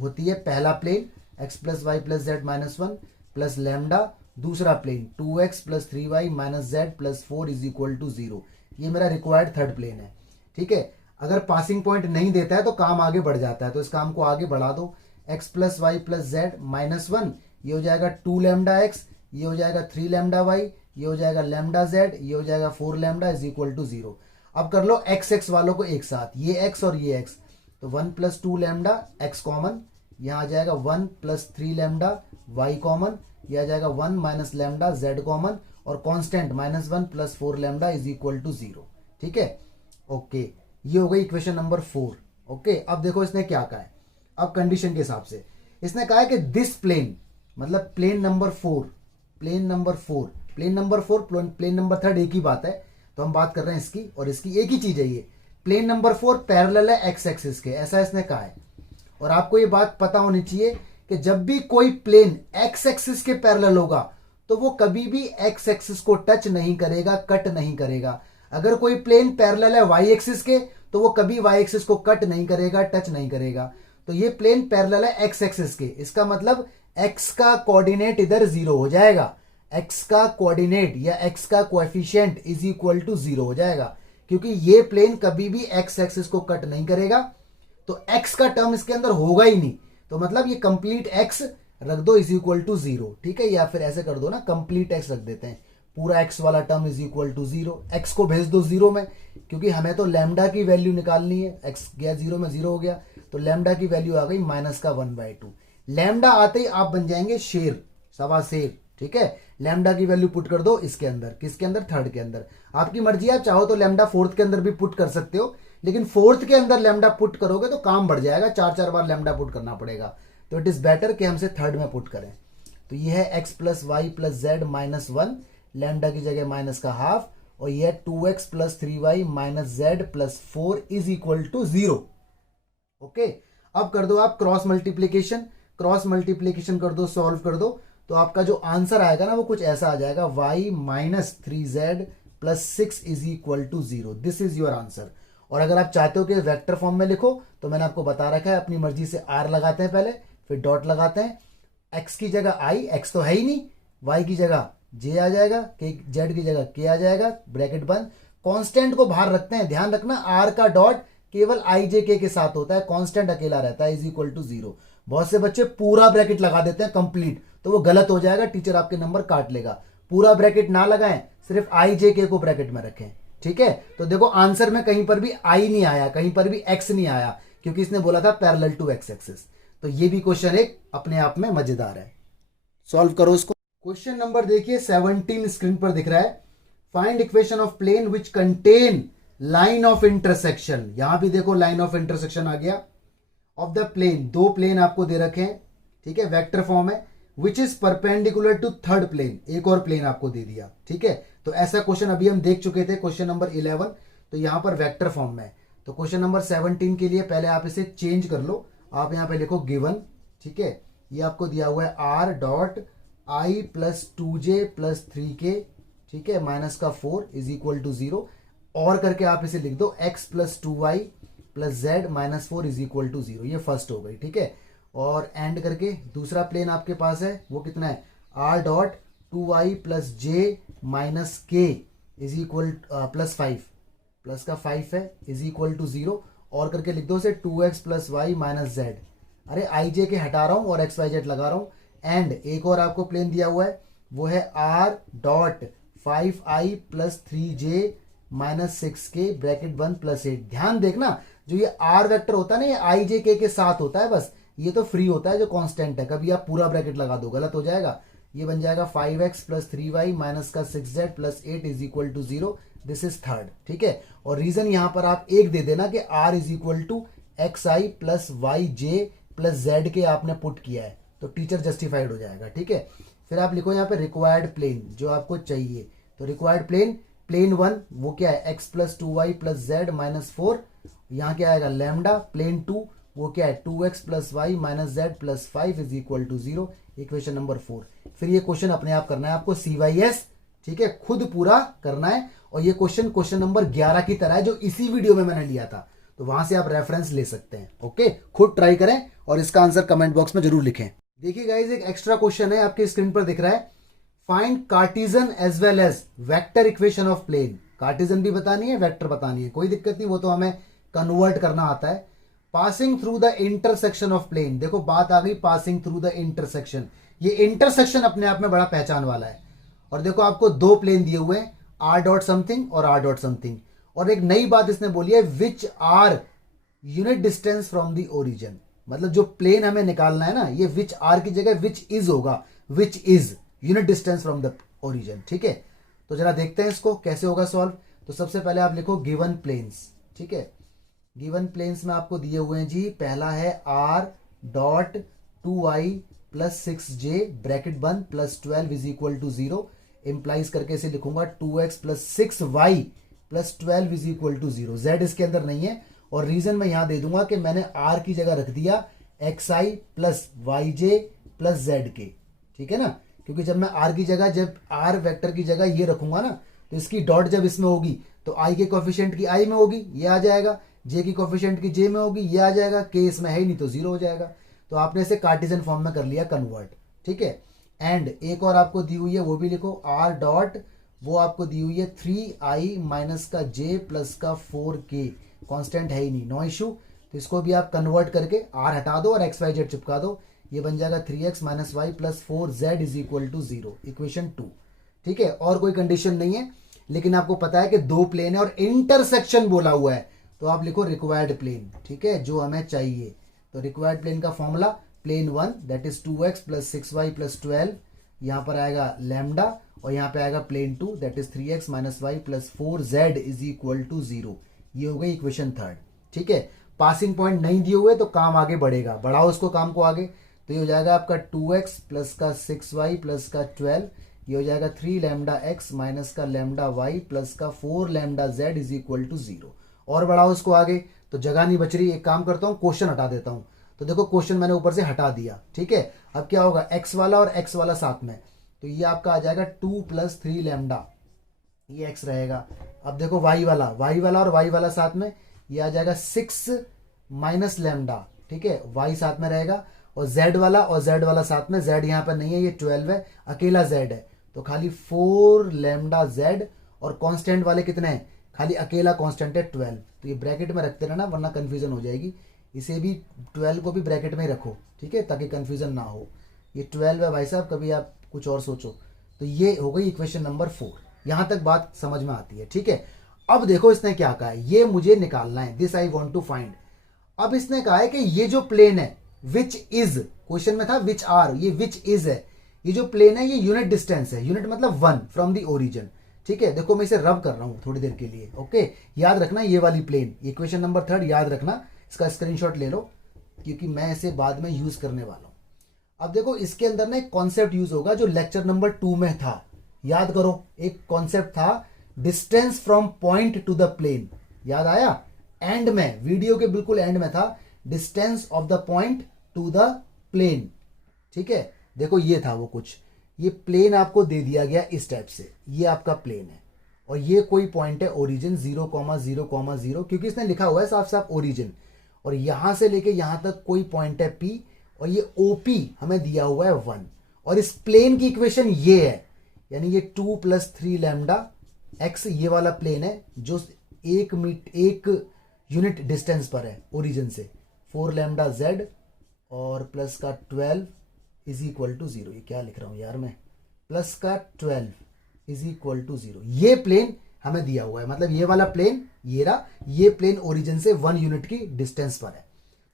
होती है पहला plane x plus y plus z minus 1 plus lambda, दूसरा plane 2x plus 3y minus z plus 4 is equal to 0। ये मेरा रिक्वायर्ड थर्ड प्लेन है, ठीक है। अगर पासिंग पॉइंट नहीं देता है तो काम आगे बढ़ जाता है, तो इस काम को आगे बढ़ा दो। x plus y plus z minus 1, ये हो जाएगा 2 लैम्डा एक्स, ये हो जाएगा 3 लैम्डा वाई, ये हो जाएगा लैम्डा जेड, ये हो जाएगा 4 लैम्डा इज इक्वल टू 0। अब कर लो एक्स एक्स वालों को एक साथ, ये एक्स और ये एक्स, तो 1 प्लस 2 लैम्डा एक्स कॉमन, यहाँ आ जाएगा 1 प्लस 3 लैम्डा वाई कॉमन, यह आ जाएगा 1 माइनस लैम्डा जेड कॉमन, और constant minus 1 plus 4 lambda is equal to 0, ठीक है। ओके, ये हो गई इक्वेशन नंबर 4। ओके, अब देखो इसने क्या कहा है। अब कंडीशन के हिसाब से इसने कहा है कि दिस प्लेन, मतलब plane number 4, plane number 4, plane number 4, plane number 3 एक ही बात है। तो हम बात कर रहे हैं इसकी और इसकी, एक ही चीज है ये। प्लेन नंबर 4 पैरेलल है एक्स एक्सिस के, ऐसा इसने कहा है। और आपको ये बात पता होनी चाहिए कि जब भी कोई प्लेन एक्स एक्सिस के पैरेलल होगा तो वो कभी भी एक्स एक्सिस को टच नहीं करेगा, कट नहीं करेगा। अगर कोई प्लेन पैरेलल है वाई एक्सिस के तो वो कभी वाई एक्सिस को कट नहीं करेगा, टच नहीं करेगा। तो ये प्लेन पैरेलल है एक्स एक्सिस के, इसका मतलब एक्स का कोऑर्डिनेट इधर 0 हो जाएगा। एक्स का कोऑर्डिनेट या एक्स का कोएफिशिएंट इज इक्वल टू 0 हो जाएगा, क्योंकि ये प्लेन कभी भी एक्स एक्सिस को कट नहीं करेगा। तो एक्स का टर्म इसके अंदर होगा ही नहीं, तो मतलब ये कंप्लीट एक्स रख दो इज इक्वल टू 0, ठीक है। या फिर ऐसे कर दो ना, कंप्लीट एक्स रख देते हैं, पूरा एक्स वाला term is equal to 0। X को भेज दो 0 में, क्योंकि हमें तो लैम्डा की वैल्यू निकालनी है। एक्स गया 0 में, 0 हो गया, तो लैम्डा की वैल्यू आ गई माइनस का 1/2। लैम्डा आते ही आप बन जाएंगे शेर, सवा शेर, ठीक है। लैम्डा की वैल्यू पुट कर दो इसके अंदर, किसके अंदर, थर्ड के अंदर। आपकी मर्जी है, आप चाहो तो लैम्डा फोर्थ के अंदर भी पुट कर सकते हो, लेकिन फोर्थ के अंदर लैम्डा पुट करोगे तो काम बढ़ जाएगा, 4-4 बार लैम्डा पुट करना पड़ेगा। तो इट इज बेटर कि हमसे थर्ड में पुट करें। तो ये है x plus y plus z minus 1, lambda की जगह माइनस का हाफ, और ये है 2x plus 3y minus z plus 4 is equal to 0। Okay, अब कर दो आप क्रॉस मल्टीप्लीकेशन, क्रॉस मल्टीप्लीकेशन कर दो, सॉल्व कर दो, तो आपका जो आंसर आएगा ना वो कुछ ऐसा आ जाएगा, y minus 3z plus 6 is equal to 0। This is your answer. और अगर आप चाहते हो कि वेक्टर फॉर्म में लिखो तो मैंने आपको बता रखा है, अपनी मर्जी से r लगाते हैं पहले, फिर डॉट लगाते हैं, x की जगह i, x तो है ही नहीं, y की जगह जे आ जाएगा, के जेड की जगह के आ जाएगा, ब्रैकेट बंद। कांस्टेंट को बाहर रखते हैं, ध्यान रखना आर का डॉट केवल आई जे के साथ होता है, कांस्टेंट अकेला रहता है, इज इक्वल टू 0। बहुत से बच्चे पूरा ब्रैकेट लगा देते हैं कंप्लीट, तो वो गलत हो जाएगा, टीचर आपके नंबर काट लेगा। पूरा ब्रैकेट ना लगाएं, सिर्फ आई जे के को ब्रैकेट में रखें, ठीक है। तो देखो आंसर में कहीं पर भी आई नहीं आया, कहीं पर भी एक्स नहीं आया, क्योंकि इसने बोला था पैरेलल टू एक्स एक्सिस। तो ये भी क्वेश्चन एक अपने आप में मजेदार है, सॉल्व करो इसको। क्वेश्चन नंबर देखिए 17 स्क्रीन पर दिख रहा है। Find equation of plane which contain line of intersection. यहां भी देखो लाइन ऑफ इंटरसेक्शन आ गया। ऑफ द प्लेन, दो प्लेन आपको दे रखे हैं, ठीक है, वेक्टर फॉर्म है। Which is perpendicular to third plane, एक और प्लेन आपको दे दिया, ठीक है। तो ऐसा क्वेश्चन अभी हम देख चुके थे, क्वेश्चन नंबर 11। तो यहां पर वेक्टर फॉर्म में है। तो क्वेश्चन नंबर 17 के लिए पहले आप इसे चेंज कर लो। आप यहां पे लिखो गिवन, ठीक है। ये आपको दिया हुआ है R dot I plus 2j plus 3k, ठीक है, माइनस का 4 इज इक्वल टू 0। और करके आप इसे लिख दो x plus 2y plus z minus 4 is equal to 0। ये फर्स्ट हो गई, ठीक है। और एंड करके दूसरा प्लेन आपके पास है, वो कितना है, r dot 2y plus j minus k is equal plus 5, plus का 5 है, इज इक्वल टू 0। और करके लिख दो उसे 2x plus y minus Z. अरे आई जे के हटा रहा हूं और एक्स वाई जेड लगा रहा हूं। एंड एक और आपको प्लेन दिया हुआ है, वो है r dot 5i plus 3j minus 6k bracket 1 plus 8। ध्यान देखना, जो ये r वेक्टर होता है ना, ये आई जे के साथ होता है, बस ये तो फ्री होता है जो कांस्टेंट है। कभी आप पूरा ब्रैकेट लगा दो गलत हो जाएगा। ये बन जाएगा 5x प्लस 3y माइनस का 6z plus 8 is equal to 0। This is third, ठीक है। और रीजन यहां पर आप एक दे देना कि r is equal to x i plus y j plus z के आपने पुट किया है, तो टीचर जस्टिफाइड हो जाएगा, ठीक है। फिर आप लिखो यहाँ पे रिक्वायर्ड प्लेन जो आपको चाहिए। तो रिक्वायर्ड प्लेन, प्लेन 1 वो क्या है, x plus 2y plus z minus 4। यहाँ क्या आएगा लैम्डा। प्लेन 2 वो क्या है, 2x plus y minus z plus 5 is equal to 0। Equation number 4। फिर ये क्वेश्चन अपने आप करना है आपको CYS, ठीक है, खुद पूरा करना है। और ये क्वेश्चन नंबर 11 की तरह है जो इसी वीडियो में मैंने लिया था, तो वहां से आप रेफरेंस ले सकते हैं। ओके, खुद ट्राई करें और इसका आंसर कमेंट बॉक्स में जरूर लिखें। देखिए गाइज, एक एक्स्ट्रा क्वेश्चन है आपके स्क्रीन पर दिख रहा है। Find cartesian as well as vector equation of plane. Cartesian भी बतानी है, वेक्टर बतानी है, कोई दिक्कत नहीं, वो तो हमें कन्वर्ट करना आता है। Passing through the intersection of plane. देखो बात आ गई पासिंग थ्रू द इंटरसेक्शन। ये इंटरसेक्शन अपने आप में बड़ा पहचान वाला है। और देखो आपको दो प्लेन दिए हुए हैं, आर डॉट समथिंग और आर डॉट समथिंग। और एक नई बात इसने बोली है, which are unit distance from the origin. मतलब जो प्लेन हमें निकालना है ना, ये विच आर की जगह विच इज होगा, which is unit distance from the origin, ठीक है। तो जरा देखते हैं इसको कैसे होगा सॉल्व। तो सबसे पहले आप लिखो गिवन प्लेन्स, ठीक है। गिवन प्लेन्स में आपको दिए हुए हैं जी, पहला है r dot 2y plus 6j bracket बंद plus 12 is equal to 0। Implies करके इसे लिखूंगा 2x plus 6y plus 12 is equal to 0। z इसके अंदर नहीं है और रीजन मैं यहां दे दूंगा कि मैंने r की जगह रख दिया xi plus yj plus zk, ठीक है ना। क्योंकि जब मैं r की जगह, जब r वेक्टर की जगह ये रखूंगा ना, तो इसकी डॉट जब इसमें होगी तो i के कोफिशिएंट की i में होगी, ये आ जाएगा, j की कोफिशिएंट की j में होगी, ये आ जाएगा, k इसमें है ही नहीं तो 0 हो जाएगा। तो आपने इसे कार्टिजन फॉर्म में कर लिया कन्वर्ट, ठीक है। एंड एक और आपको दी हुई है, वो भी लिखो r डॉट, वो आपको दी हुई है 3i माइनस का j प्लस का 4k। कांस्टेंट है ही नहीं, नो इशू। तो इसको भी आप कन्वर्ट करके r हटा दो और एक्स वाई जेड चिपका दो। ये बन जाएगा 3x minus y plus 4z is equal to 0, equation 2, ठीक है। और कोई कंडीशन नहीं है, लेकिन आपको पता है कि दो प्लेन है और इंटरसेक्शन बोला हुआ है, तो आप लिखो रिक्वायर्ड प्लेन, ठीक है, जो हमें चाहिए। तो रिक्वायर्ड प्लेन का formula, plane 1 that is 2x plus 6y plus 12, यहाँ पर आएगा लैम्डा, और यहाँ पे आएगा plane 2 that is 3x minus y plus 4z is equal to 0। ये हो गई इक्वेशन 3, ठीक है। पासिंग पॉइंट नहीं दिए हुए तो काम आगे बढ़ेगा, बढ़ाओ इसको काम को आगे। तो ये हो जाएगा आपका 2x प्लस का 6y प्लस का 12, ये हो जाएगा 3 लैम्डा x माइनस का लैम्डा y प्लस का 4 lambda z is equal to 0। और बढ़ाओ इसको आगे, तो जगह नहीं बच रही, एक काम करता हूँ क्वेश्चन हटा देता हूँ। तो देखो क्वेश्चन मैंने ऊपर से हटा दिया, ठीक है। अब क्या होगा, x वाला और x वाला साथ में, तो ये आपका आ जाएगा 2 प्लस 3 लैम्डा, ये x रहेगा। अब देखो y वाला और y वाला साथ में, ये आ जाएगा 6 माइनस लैम्डा, ठीक है, y साथ में रहेगा। और z वाला और z वाला साथ में, z यहाँ पर नहीं है, ये 12 है, अकेला z है, तो खाली 4 लैम्डा जेड, और कांस्टेंट वाले कितने हैं, खाली अकेला कांस्टेंट है 12। तो ये ब्रैकेट में रखते रहना वरना कंफ्यूजन हो जाएगी। इसे भी 12 को भी ब्रैकेट में ही रखो, ठीक है, ताकि कंफ्यूजन ना हो। ये 12 है भाई साहब, कभी आप कुछ और सोचो। तो ये हो गई इक्वेशन नंबर 4। यहाँ तक बात समझ में आती है, ठीक है। अब देखो इसने क्या कहा है, ये मुझे निकालना है, this I want to find. अब इसने कहा है कि ये जो प्लेन है विच इज, क्वेश्चन में था विच आर, ये विच इज है। ये जो प्लेन है ये यूनिट डिस्टेंस है, यूनिट मतलब 1 फ्रॉम द ओरिजिन, ठीक है। देखो मैं इसे रब कर रहा हूं थोड़ी देर के लिए, ओके। याद रखना ये वाली प्लेन, इक्वेशन नंबर 3 याद रखना, इसका स्क्रीनशॉट ले लो क्योंकि मैं इसे बाद में यूज करने वाला हूं। अब देखो इसके अंदर ना एक कॉन्सेप्ट यूज होगा जो लेक्चर नंबर 2 में था, याद करो। एक कॉन्सेप्ट था distance from point to the plane, याद आया। एंड में, वीडियो के बिल्कुल एंड में था distance of the point to the plane, ठीक है। देखो ये था वो कुछ, ये प्लेन आपको दे दिया गया इस टाइप से, ये आपका प्लेन है और ये कोई पॉइंट है ओरिजिन 0,0,0, क्योंकि इसने लिखा हुआ है साफ साफ ओरिजिन, और यहां से लेके यहां तक कोई पॉइंट है P, और ये OP हमें दिया हुआ है 1, और इस प्लेन की इक्वेशन ये है, यानी ये 2 + 3 लैम्डा x, ये वाला प्लेन है जो एक यूनिट डिस्टेंस पर है ओरिजिन से, 4 लैम्डा z और प्लस का 12 इज इक्वल टू 0। ये क्या लिख रहा हूं यार मैं, प्लस का 12 इज इक्वल टू 0। ये प्लेन हमें दिया हुआ है, मतलब ये वाला प्लेन, ये रहा, ये प्लेन ओरिजिन से 1 यूनिट की डिस्टेंस पर है।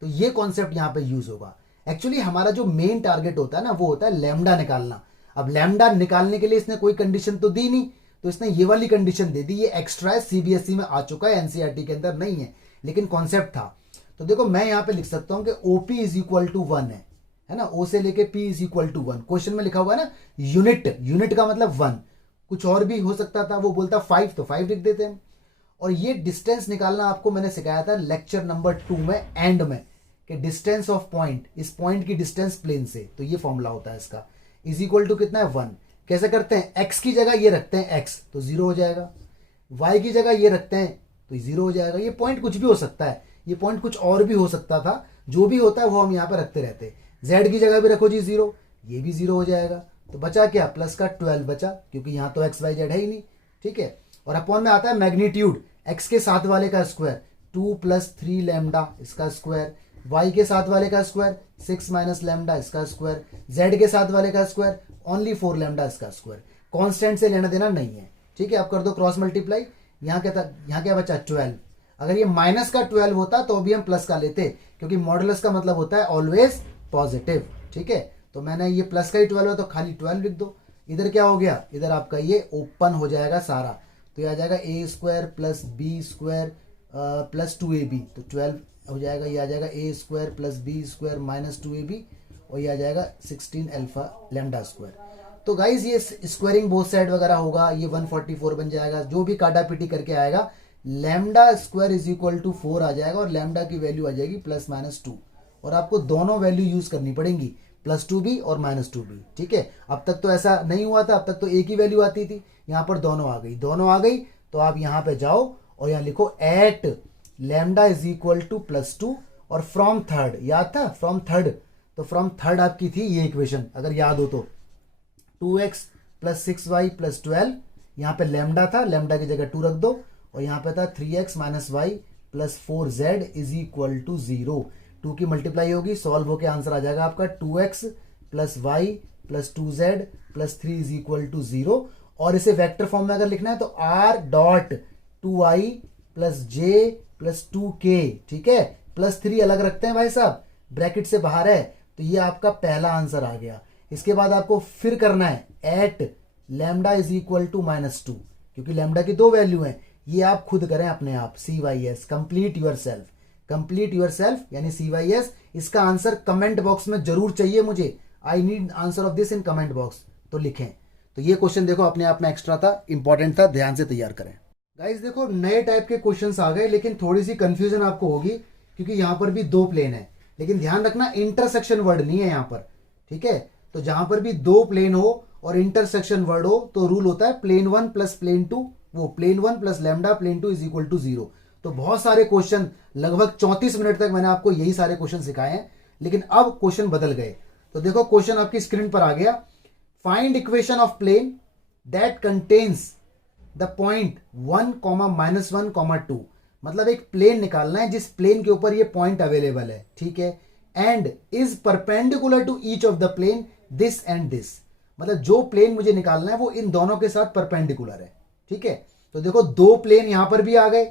तो ये कॉन्सेप्ट यहां पे यूज होगा। एक्चुअली हमारा जो मेन टारगेट होता है ना, वो होता है लैम्डा निकालना। अब लैम्डा निकालने के लिए इसने कोई कंडीशन तो दी नहीं, तो इसने ये वाली कंडीशन दे दी। ये एक्स्ट्रा है, सीबीएसई में आ चुका है, एनसीईआरटी के अंदर नहीं है, लेकिन कॉन्सेप्ट था। तो देखो मैं यहां पे लिख सकता हूं कि OP इज इक्वल टू 1 है ना, O से लेके P is equal to 1। Question में लिखा हुआ है ना यूनिट, यूनिट का मतलब 1, कुछ और भी हो सकता था, वो बोलता 5 तो 5 लिख देते हैं। और ये डिस्टेंस निकालना आपको मैंने सिखाया था लेक्चर नंबर 2 में एंड में, कि डिस्टेंस ऑफ पॉइंट, इस पॉइंट की डिस्टेंस प्लेन से, तो ये फॉर्मूला होता है इसका, इज इक्वल टू कितना है 1। कैसे करते हैं, x की जगह ये रखते हैं x, तो 0 हो जाएगा, y की जगह ये रखते हैं तो 0 हो जाएगा। ये पॉइंट कुछ भी हो सकता है, ये पॉइंट कुछ और भी हो सकता था, जो भी होता है वो हम यहाँ पे रखते रहते हैं। z की जगह भी रखो जी 0, ये भी 0 हो जाएगा। तो बचा क्या, प्लस का 12 बचा, क्योंकि यहाँ तो x y z है ही नहीं, ठीक है। और अपॉन में आता है मैग्नीट्यूड, x के साथ वाले का स्क्वायर 2 + 3 लैम्डा इसका स्क्वायर, y के साथ वाले का स्क्वायर 6 - लैम्डा इसका स्क्वायर, z के साथ वाले का स्क्वायर ओनली 4 लैम्डा इसका स्क्वायर। कांस्टेंट से लेना देना नहीं है, ठीक है। आप कर दो क्रॉस मल्टीप्लाई, यहाँ क्या था, यहाँ क्या बचा 12। अगर ये माइनस का 12 होता तो भी हम प्लस का लेते, क्योंकि मॉडुलस का मतलब होता है ऑलवेज पॉजिटिव, ठीक है। तो मैंने ये प्लस का ही 12 है तो खाली 12 लिख दो। इधर क्या हो गया, इधर आपका ये ओपन हो जाएगा सारा, तो ये आ जाएगा a² + b² + 2ab, तो 12 हो जाएगा। ये आ जाएगा a² + b² - 2ab, और ये आ जाएगा 16 अल्फा लैम्डा स्क्वायर। तो गाइज ये स्क्वायरिंग बोथ साइड वगैरह होगा, ये 144 बन जाएगा, जो भी काटा पीटी करके आएगा lambda square is equal to 4 आ जाएगा, और लैम्डा की वैल्यू आ जाएगी +-2, और आपको दोनों वैल्यू यूज करनी पड़ेंगी, +2 भी और -2 भी, ठीक है। अब तक तो ऐसा नहीं हुआ था, अब तक तो एक ही वैल्यू आती थी, यहाँ पर दोनों आ गई। दोनों आ गई तो आप यहाँ पे जाओ और यहाँ लिखो at lambda is equal to +2, और फ्रॉम थर्ड, याद था फ्रॉम थर्ड, तो फ्रॉम थर्ड आपकी थी ये इक्वेशन, अगर याद हो तो 2x + 6y + 12, यहाँ पे लैम्डा था, लैम्डा की जगह 2 रख दो, और यहाँ पे था 3x - y + 4z is equal to 0। 2 की मल्टीप्लाई होगी, सॉल्व होके आंसर आ जाएगा आपका 2x + y + 2z + 3 is equal to 0। और इसे वेक्टर फॉर्म में अगर लिखना है तो r.2i + j + 2k, ठीक है। +3 अलग रखते हैं भाई साहब, ब्रैकेट से बाहर है, तो ये आपका पहला आंसर आ गया। इसके बाद आपको फिर करना है at lambda is equal to -2, क्योंकि लैम्डा की 2 वैल्यू हैं, ये आप खुद करें अपने आप, CYS complete your self, complete your self यानी CYS। इसका आंसर कमेंट बॉक्स में जरूर चाहिए मुझे, I need answer of this in comment box, तो लिखें। तो ये क्वेश्चन देखो अपने आप में एक्स्ट्रा था, इंपॉर्टेंट था, ध्यान से तैयार करें। गाइस देखो नए टाइप के क्वेश्चंस आ गए, लेकिन थोड़ी सी कंफ्यूजन आपको होगी, क्योंकि यहां पर भी 2 प्लेन है, लेकिन ध्यान रखना इंटरसेक्शन वर्ड नहीं है यहां पर, ठीक है। तो जहां पर भी 2 प्लेन हो और इंटरसेक्शन वर्ड हो तो रूल होता है प्लेन 1 + प्लेन 2, वो plane 1 + lambda plane 2 is equal to 0। तो बहुत सारे क्वेश्चन, लगभग 34 मिनट तक मैंने आपको यही सारे क्वेश्चन सिखाए हैं, लेकिन अब क्वेश्चन बदल गए। तो देखो क्वेश्चन आपकी स्क्रीन पर आ गया, find equation of plane that contains the point 1, -1, 2। मतलब एक प्लेन निकालना है जिस प्लेन के ऊपर ये पॉइंट अवेलेबल है, ठीक है, and is perpendicular to each of the plane this and this. मतलब जो प्लेन मुझे निकालना है वो इन दोनों के साथ परपेंडिकुलर है, ठीक है। तो देखो दो प्लेन यहां पर भी आ गए,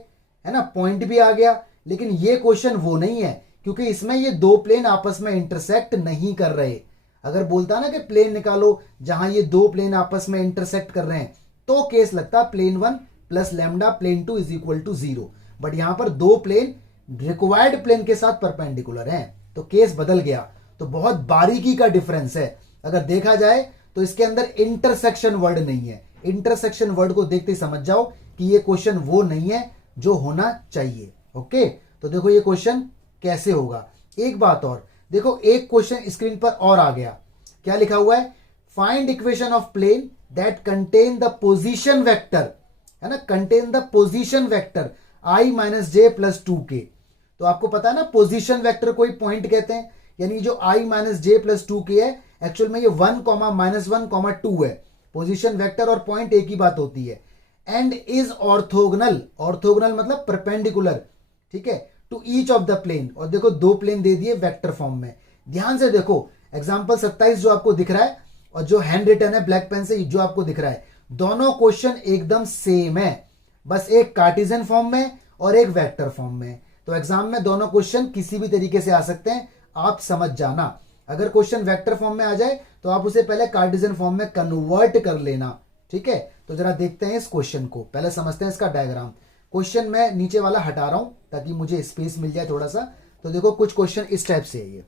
है ना, पॉइंट भी आ गया, लेकिन ये क्वेश्चन वो नहीं है क्योंकि इसमें ये दो प्लेन आपस में इंटरसेक्ट नहीं कर रहे। अगर बोलता ना कि प्लेन निकालो जहां ये दो प्लेन आपस में इंटरसेक्ट कर रहे हैं तो केस लगता plane 1 plus lambda plane 2 is equal to 0। But यहां पर दो प्लेन रिक्वायर्ड प्लेन के साथ परपेंडिकुलर हैं तो केस बदल गया। तो बहुत बारीकी का डिफरेंस है। अगर देखा जाए तो इसके अंदर इंटरसेक्शन वर्ड नहीं है। इंटरसेक्शन वर्ड को देखते ही समझ जाओ कि ये क्वेश्चन वो नहीं है जो होना चाहिए। ओके, तो देखो ये क्वेश्चन कैसे होगा। एक बात और देखो, एक क्वेश्चन स्क्रीन पर और आ गया। क्या लिखा हुआ है? Find equation of plane that contain the position vector, है ना, contain the position vector i minus j plus 2k। तो आपको पता है ना पोजीशन वेक्टर को ही पॉइंट कहते हैं, यानी जो i minus j plus 2k है एक्चुअल में ये 1, -1, 2 है। पोजीशन वेक्टर और पॉइंट एक ही बात होती है। एंड इज ऑर्थोगोनल, ऑर्थोगोनल मतलब परपेंडिकुलर, ठीक है, to each of the plane. और देखो दो प्लेन दे दिए वेक्टर फॉर्म में। ध्यान से देखो एग्जांपल 27 जो आपको दिख रहा है और जो हैंड रिटन है ब्लैक पेन से जो आपको दिख रहा है, दोनों क्वेश्चन एकदम सेम है, बस एक कार्टेशियन फॉर्म में और एक वेक्टर फॉर्म में। तो एग्जाम में दोनों क्वेश्चन किसी भी तरीके से आ सकते हैं, आप समझ जाना। अगर क्वेश्चन वेक्टर फॉर्म में आ जाए तो आप उसे पहले कार्टेशियन फॉर्म में कन्वर्ट कर लेना, ठीक है। तो जरा देखते हैं इस क्वेश्चन को, पहले समझते हैं इसका डायग्राम। क्वेश्चन मैं नीचे वाला हटा रहा हूं ताकि मुझे स्पेस मिल जाए थोड़ा सा। तो देखो कुछ क्वेश्चन इस टाइप से है। ये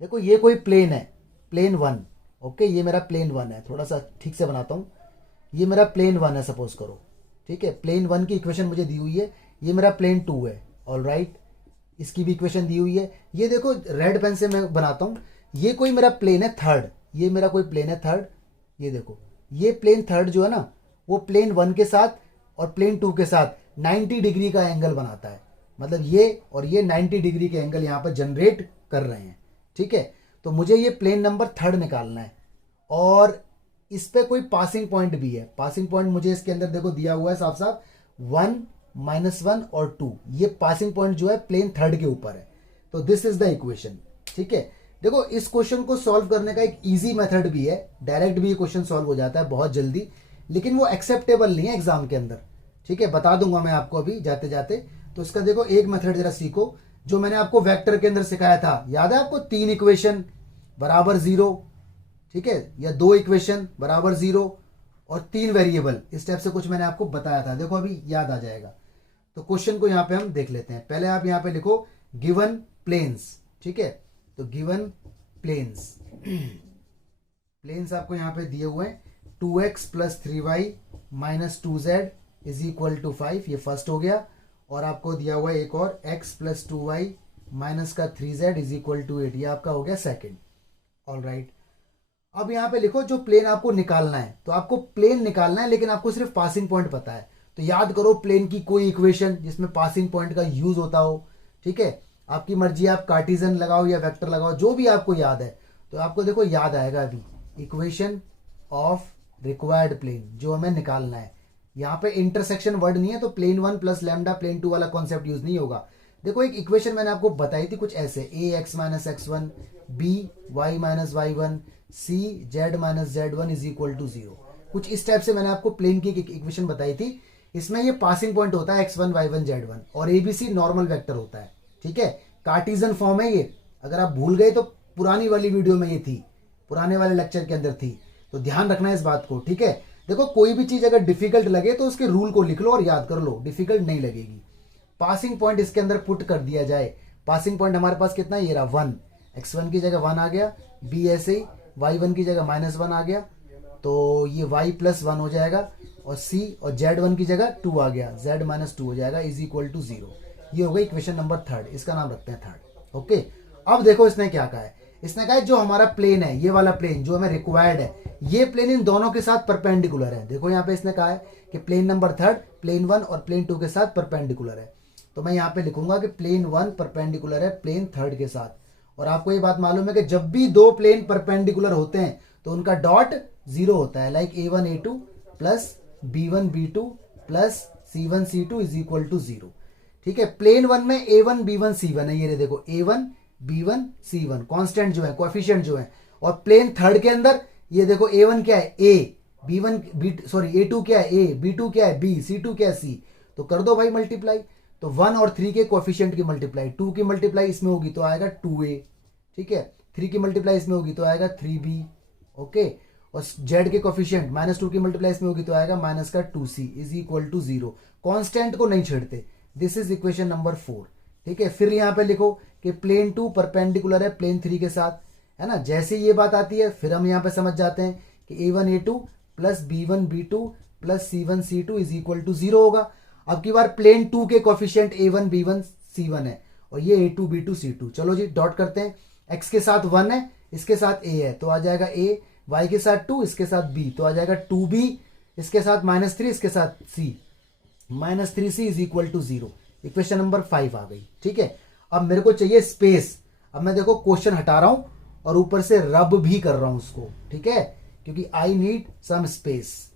देखो ये कोई प्लेन है, प्लेन 1, ओके, ये मेरा प्लेन 1 है। थोड़ा सा ठीक से बनाता हूं। ये मेरा प्लेन 1 है सपोज करो, ठीक है। प्लेन 1 की इक्वेशन मुझे दी हुई है। ये मेरा प्लेन 2 है, ऑलराइट, इसकी भी इक्वेशन दी हुई है। ये देखो रेड पेन से मैं बनाता हूं। ये कोई मेरा प्लेन है थर्ड, ये मेरा कोई प्लेन है थर्ड। ये देखो ये प्लेन थर्ड जो है ना वो प्लेन 1 के साथ और प्लेन 2 के साथ 90 डिग्री का एंगल बनाता है। मतलब ये और ये 90 डिग्री के एंगल यहाँ पर जनरेट कर रहे हैं, ठीक है। तो मुझे ये प्लेन नंबर थर्ड निकालना है और इस पे कोई पासिंग पॉइंट भी है। पासिंग पॉइंट मुझे इसके अंदर देखो दिया हुआ है साफ साफ 1, -1 और 2। ये पासिंग पॉइंट जो है प्लेन थर्ड के ऊपर है। तो दिस इज द इक्वेशन, ठीक है। देखो इस क्वेश्चन को सॉल्व करने का एक इजी मेथड भी है, डायरेक्ट भी ये क्वेश्चन सॉल्व हो जाता है बहुत जल्दी, लेकिन वो एक्सेप्टेबल नहीं है एग्जाम के अंदर, ठीक है। बता दूंगा मैं आपको अभी जाते जाते। तो इसका देखो एक मेथड जरा सीखो जो मैंने आपको वेक्टर के अंदर सिखाया था, याद है आपको? 3 इक्वेशन बराबर 0, ठीक है, या 2 इक्वेशन बराबर 0 और 3 वेरिएबल, इस टाइप से कुछ मैंने आपको बताया था। देखो अभी याद आ जाएगा। तो क्वेश्चन को यहाँ पे हम देख लेते हैं। पहले आप यहाँ पे लिखो गिवन प्लेन्स, ठीक है। तो गिवन प्लेन्स प्लेन्स आपको यहाँ पे दिए हुए हैं 2x + 3y - 2z is equal to 5, ये फर्स्ट हो गया। और आपको दिया हुआ है एक और x + 2y - 3z is equal to 8, ये आपका हो गया सेकेंड, ऑलराइट। अब यहाँ पे लिखो जो प्लेन आपको निकालना है। तो आपको प्लेन निकालना है लेकिन आपको सिर्फ पासिंग पॉइंट पता है। तो याद करो प्लेन की कोई इक्वेशन जिसमें पासिंग पॉइंट का यूज होता हो, ठीक है। आपकी मर्जी, आप कार्टेशियन लगाओ या वेक्टर लगाओ, जो भी आपको याद है। तो आपको देखो याद आएगा अभी, इक्वेशन ऑफ रिक्वायर्ड प्लेन जो हमें निकालना है। यहाँ पे इंटरसेक्शन वर्ड नहीं है तो प्लेन 1 + लैम्डा प्लेन 2 वाला कॉन्सेप्ट यूज नहीं होगा। देखो एक इक्वेशन मैंने आपको बताई थी कुछ ऐसे, ax - x1 b y - y1 c z - z1 is equal to 0। कुछ इस टाइप से मैंने आपको प्लेन की एक इक्वेशन बताई थी। इसमें ये पासिंग पॉइंट होता है x1 y1 z1 और abc नॉर्मल वेक्टर होता है, ठीक है। कार्टेशियन फॉर्म है ये। अगर आप भूल गए तो पुरानी वाली वीडियो में ये थी, पुराने वाले लेक्चर के अंदर थी। तो ध्यान रखना है इस बात को, ठीक है। देखो कोई भी चीज अगर डिफिकल्ट लगे तो उसके रूल को लिख लो और याद कर लो, डिफिकल्ट नहीं लगेगी। पासिंग पॉइंट इसके अंदर पुट कर दिया जाए। पासिंग पॉइंट हमारे पास कितना है? ये रहा 1, x1 की जगह 1 आ गया, b ऐसे ही y1 की जगह -1 आ गया, तो ये y + 1 हो जाएगा और c और z1 की जगह 2 आ गया, z - 2 हो जाएगा इज इक्वल टू 0। ये हो गई इक्वेशन नंबर थर्ड, इसका नाम रखते हैं थर्ड, ओके। अब देखो इसने क्या कहा है। इसने कहा है जो हमारा प्लेन है, ये वाला प्लेन जो हमें रिक्वायर्ड है, ये प्लेन इन दोनों के साथ परपेंडिकुलर है। देखो यहाँ पे इसने कहा है कि प्लेन नंबर थर्ड प्लेन 1 और प्लेन 2 के साथ परपेंडिकुलर है। तो मैं यहाँ पे लिखूंगा कि प्लेन 1 परपेंडिकुलर है प्लेन थर्ड के साथ। और आपको ये बात मालूम है कि जब भी दो प्लेन परपेंडिकुलर होते हैं तो उनका डॉट 0 होता है, like A1 A2 plus B1 B2 plus C1 C2 is equal to 0। ठीक है, प्लेन वन में A1 B1 C1 है, ये देखो A1 B1 C1 कांस्टेंट जो है, कोएफिशिएंट जो है। और प्लेन थर्ड के अंदर ये देखो A1 क्या है A, B1 A2 क्या है A, B2 क्या है B, C2 क्या है C। तो कर दो भाई मल्टीप्लाई। तो 1 और 3 के कोएफिशिएंट की मल्टीप्लाई, 2 की मल्टीप्लाई इसमें होगी तो आएगा 2A। ठीक है, 3 की मल्टीप्लाई इसमें होगी तो आएगा 3B। ओके, और z के कोएफिशिएंट -2 की मल्टीप्लाई इसमें होगी तो आएगा माइनस का 2C is equal to 0। Constant को नहीं छेड़ते। This is equation number 4। ठीक है, फिर यहां पे लिखो कि प्लेन 2 परपेंडिकुलर है प्लेन 3 के साथ, है ना। जैसे ये बात आती है फिर हम यहां पे समझ जाते हैं कि A1 A2 plus B1 B2 plus C1 C2 is equal to 0 होगा। अब की बार प्लेन 2 के कोएफिशिएंट A1 B1 C1 है और ये A2 B2 C2। चलो जी डॉट करते हैं। x के साथ 1 है, इसके साथ a है तो आ जाएगा a, y के साथ 2, इसके साथ b तो आ जाएगा 2b, इसके साथ -3, इसके साथ c, -3c is equal to 0। Equation number 5 आ गई। ठीक है, अब मेरे को चाहिए स्पेस। अब मैं देखो क्वेश्चन हटा रहा हूं और ऊपर से रब भी कर रहा हूं उसको। ठीक है, क्योंकि आई नीड सम स्पेस।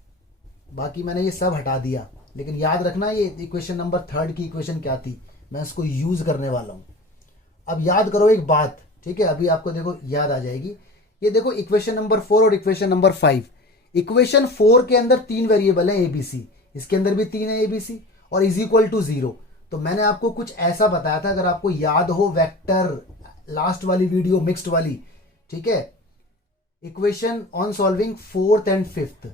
बाकी मैंने ये सब हटा दिया, लेकिन याद रखना ये इक्वेशन नंबर 3 की इक्वेशन क्या थी, मैं इसको यूज करने वाला हूं। अब याद करो एक बात, ठीक है, अभी आपको देखो याद आ जाएगी। ये देखो इक्वेशन नंबर 4 और इक्वेशन नंबर 5। इक्वेशन 4 के अंदर 3 वेरिएबल है ABC, इसके अंदर भी 3 है ABC और इज इक्वल टू 0। तो मैंने आपको कुछ ऐसा बताया था, अगर आपको याद हो, वेक्टर लास्ट वाली वीडियो मिक्स्ड वाली। ठीक है, equation on solving 4th and 5th,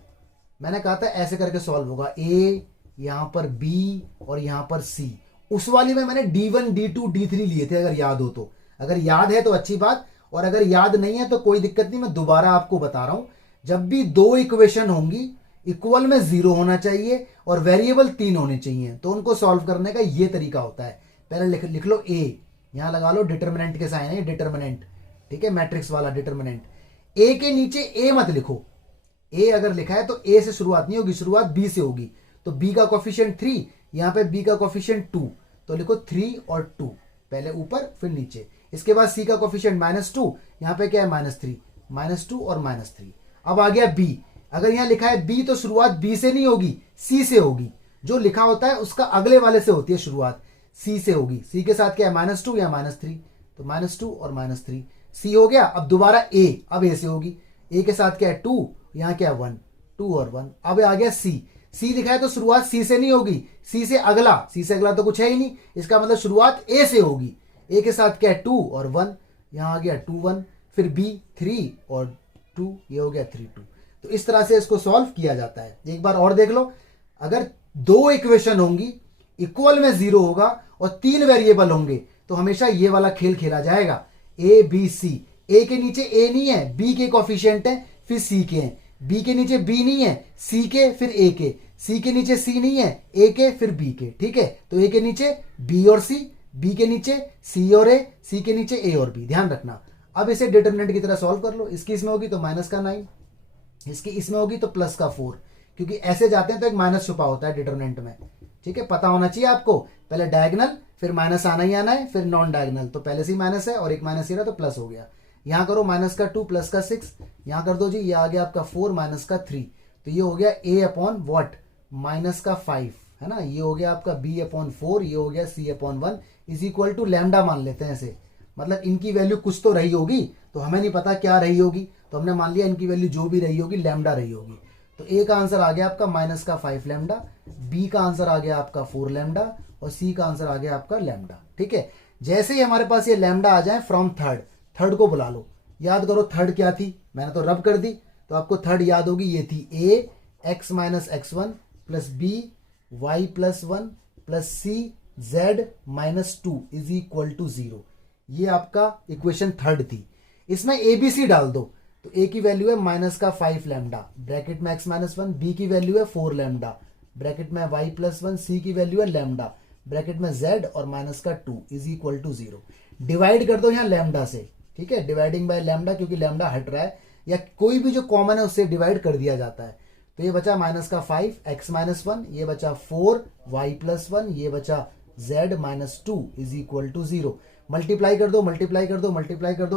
मैंने कहा था ऐसे करके सॉल्व होगा, A यहां पर B और यहां पर C। उस वाली में मैंने D1 D2 D3 लिए थे, अगर याद हो तो। अगर याद है तो अच्छी बात, और अगर याद नहीं है तो कोई दिक्कत नहीं, मैं दोबारा आपको बता रहा हूं। जब भी 2 इक्वेशन होंगी इक्वल में 0 होना चाहिए और वेरिएबल 3 होने चाहिए, तो उनको सॉल्व करने का ये तरीका होता है। पहले लिख लो A, यहां लगा लो डिटर्मिनेंट के साइन है, डिटर्मिनेंट। ठीक है, मैट्रिक्स वाला डिटर्मिनेंट। A के नीचे A मत लिखो, A अगर लिखा है तो A से शुरुआत नहीं होगी, शुरुआत B से होगी। तो B का कोएफिशिएंट 3, यहां पे B का कोएफिशिएंट 2, तो लिखो 3 और 2, पहले ऊपर फिर नीचे। इसके बाद C का कोएफिशिएंट -2, यहां पे क्या है -3, -2 और -3। अब आ गया B, अगर यहां लिखा है B तो शुरुआत B से नहीं होगी, C से होगी। जो लिखा होता है उसका अगले वाले से होती है शुरुआत, C से होगी। C के साथ क्या है -2 या -3, तो -2 और -3, C हो गया। अब दोबारा A, अब A से होगी। A के साथ क्या है 2, यहां क्या है 1, 2 और 1। अब आ गया C, C लिखा है तो शुरुआत C से नहीं होगी, C से अगला तो कुछ है ही नहीं, इसका मतलब शुरुआत A से होगी। A के साथ क्या है 2 और 1, यहां आ गया 2 1, फिर B 3 और 2, ये हो गया 3 2। तो इस तरह से इसको सॉल्व किया जाता है। एक बार और देख लो, अगर 2 इक्वेशन होंगी इक्वल में 0 होगा और 3 वेरिएबल होंगे तो हमेशा ये वाला खेल खेला जाएगा, A B C। A के नीचे A नहीं है, B के कोएफिशिएंट है, फिर C के हैं। B के नीचे B नहीं है, C के फिर A के। C के नीचे C नहीं है, A के फिर B के। ठीक है, तो A के नीचे B और C, B के नीचे C और A, C के नीचे A और B। ध्यान रखना। अब इसे डिटरमिनेंट की तरह सॉल्व कर लो। इसकी इसमें होगी तो -9, इसकी इसमें होगी तो +4, क्योंकि ऐसे जाते हैं तो एक माइनस छुपा होता है डिटरमिनेंट में। ठीक है, पता होना चाहिए आपको, पहले डायगोनल फिर माइनस आना ही आना है, फिर नॉन डायगोनल। तो पहले से ही माइनस है और एक माइनस ही रहा तो प्लस हो गया। यहां करो -2 +6, यहां कर दो जी, ये आ गया आपका 4 -3, तो ये हो गया A/(5), है ना। ये हो गया आपका B/4, ये हो गया C/1 is equal to lambda मान लेते हैं इसे। मतलब इनकी वैल्यू कुछ तो रही होगी, तो हमें नहीं पता क्या रही होगी, तो हमने मान लिया इनकी वैल्यू जो भी रही होगी लैम्डा रही होगी। तो A का आंसर आ गया आपका -5 लैम्डा, B का आंसर आ गया आपका 4 लैम्डा और C का आंसर आ गया आपका लैम्डा। ठीक है, जैसे ही हमारे पास ये लैम्डा आ जाए फ्रॉम थर्ड को बुला लो। याद करो थर्ड क्या थी, मैंने तो रब कर दी, तो आपको थर्ड याद होगी, ये थी A x - x1 plus B y + 1 plus C z -2 is equal to 0। ये आपका इक्वेशन थर्ड थी। इसमें ABC डाल दो, तो A की वैल्यू है -5 लैम्डा, ब्रैकेट में x - 1, B की वैल्यू है 4 लैम्डा, ब्रैकेट में y + 1, C की वैल्यू है लैम्डा, ब्रैकेट में z और -2 इज इक्वल टू 0। डिवाइड कर दो यहाँ लैम्डा से। ठीक है, डिवाइडिंग बाय लैम्डा, क्योंकि लैम्डा हट रहा है या कोई भी जो कॉमन है उससे डिवाइड कर दिया जाता है। तो ये बचा -5 x - 1, ये बचा 4 y + 1, ये बचा z -2 is equal to 0। Multiply कर दो,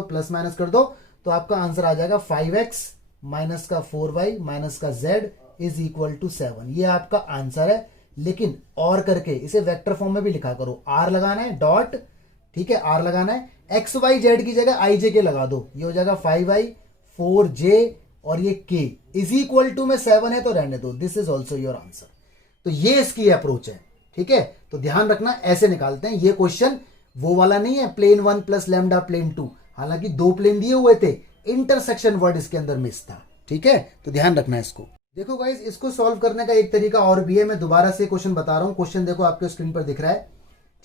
प्लस माइनस कर दो, तो आपका आंसर आ जाएगा 5x माइनस का 4y माइनस का z इज इक्वल टू 7। ये आपका आंसर है। लेकिन और करके इसे वेक्टर फॉर्म में भी लिखा करो। r लगाना है डॉट, ठीक है, r लगाना है, एक्स वाई जेड की जगह आई जे के लगा दो। ये हो जाएगा 5i 4j और ये k इज इक्वल टू में 7 है तो रहने दो। This is also your answer. तो ये इसकी अप्रोच है, ठीक है। तो ध्यान रखना ऐसे निकालते हैं। ये क्वेश्चन वो वाला नहीं है प्लेन 1 प्लस लैम्डा प्लेन 2, हालांकि 2 प्लेन दिए हुए थे, इंटरसेक्शन वर्ड इसके अंदर मिस था, ठीक है। तो ध्यान रखना इसको। देखो गाइस, इसको सॉल्व करने का एक तरीका और भी है। मैं दोबारा से क्वेश्चन बता रहा हूं। क्वेश्चन देखो आपके स्क्रीन पर दिख रहा है,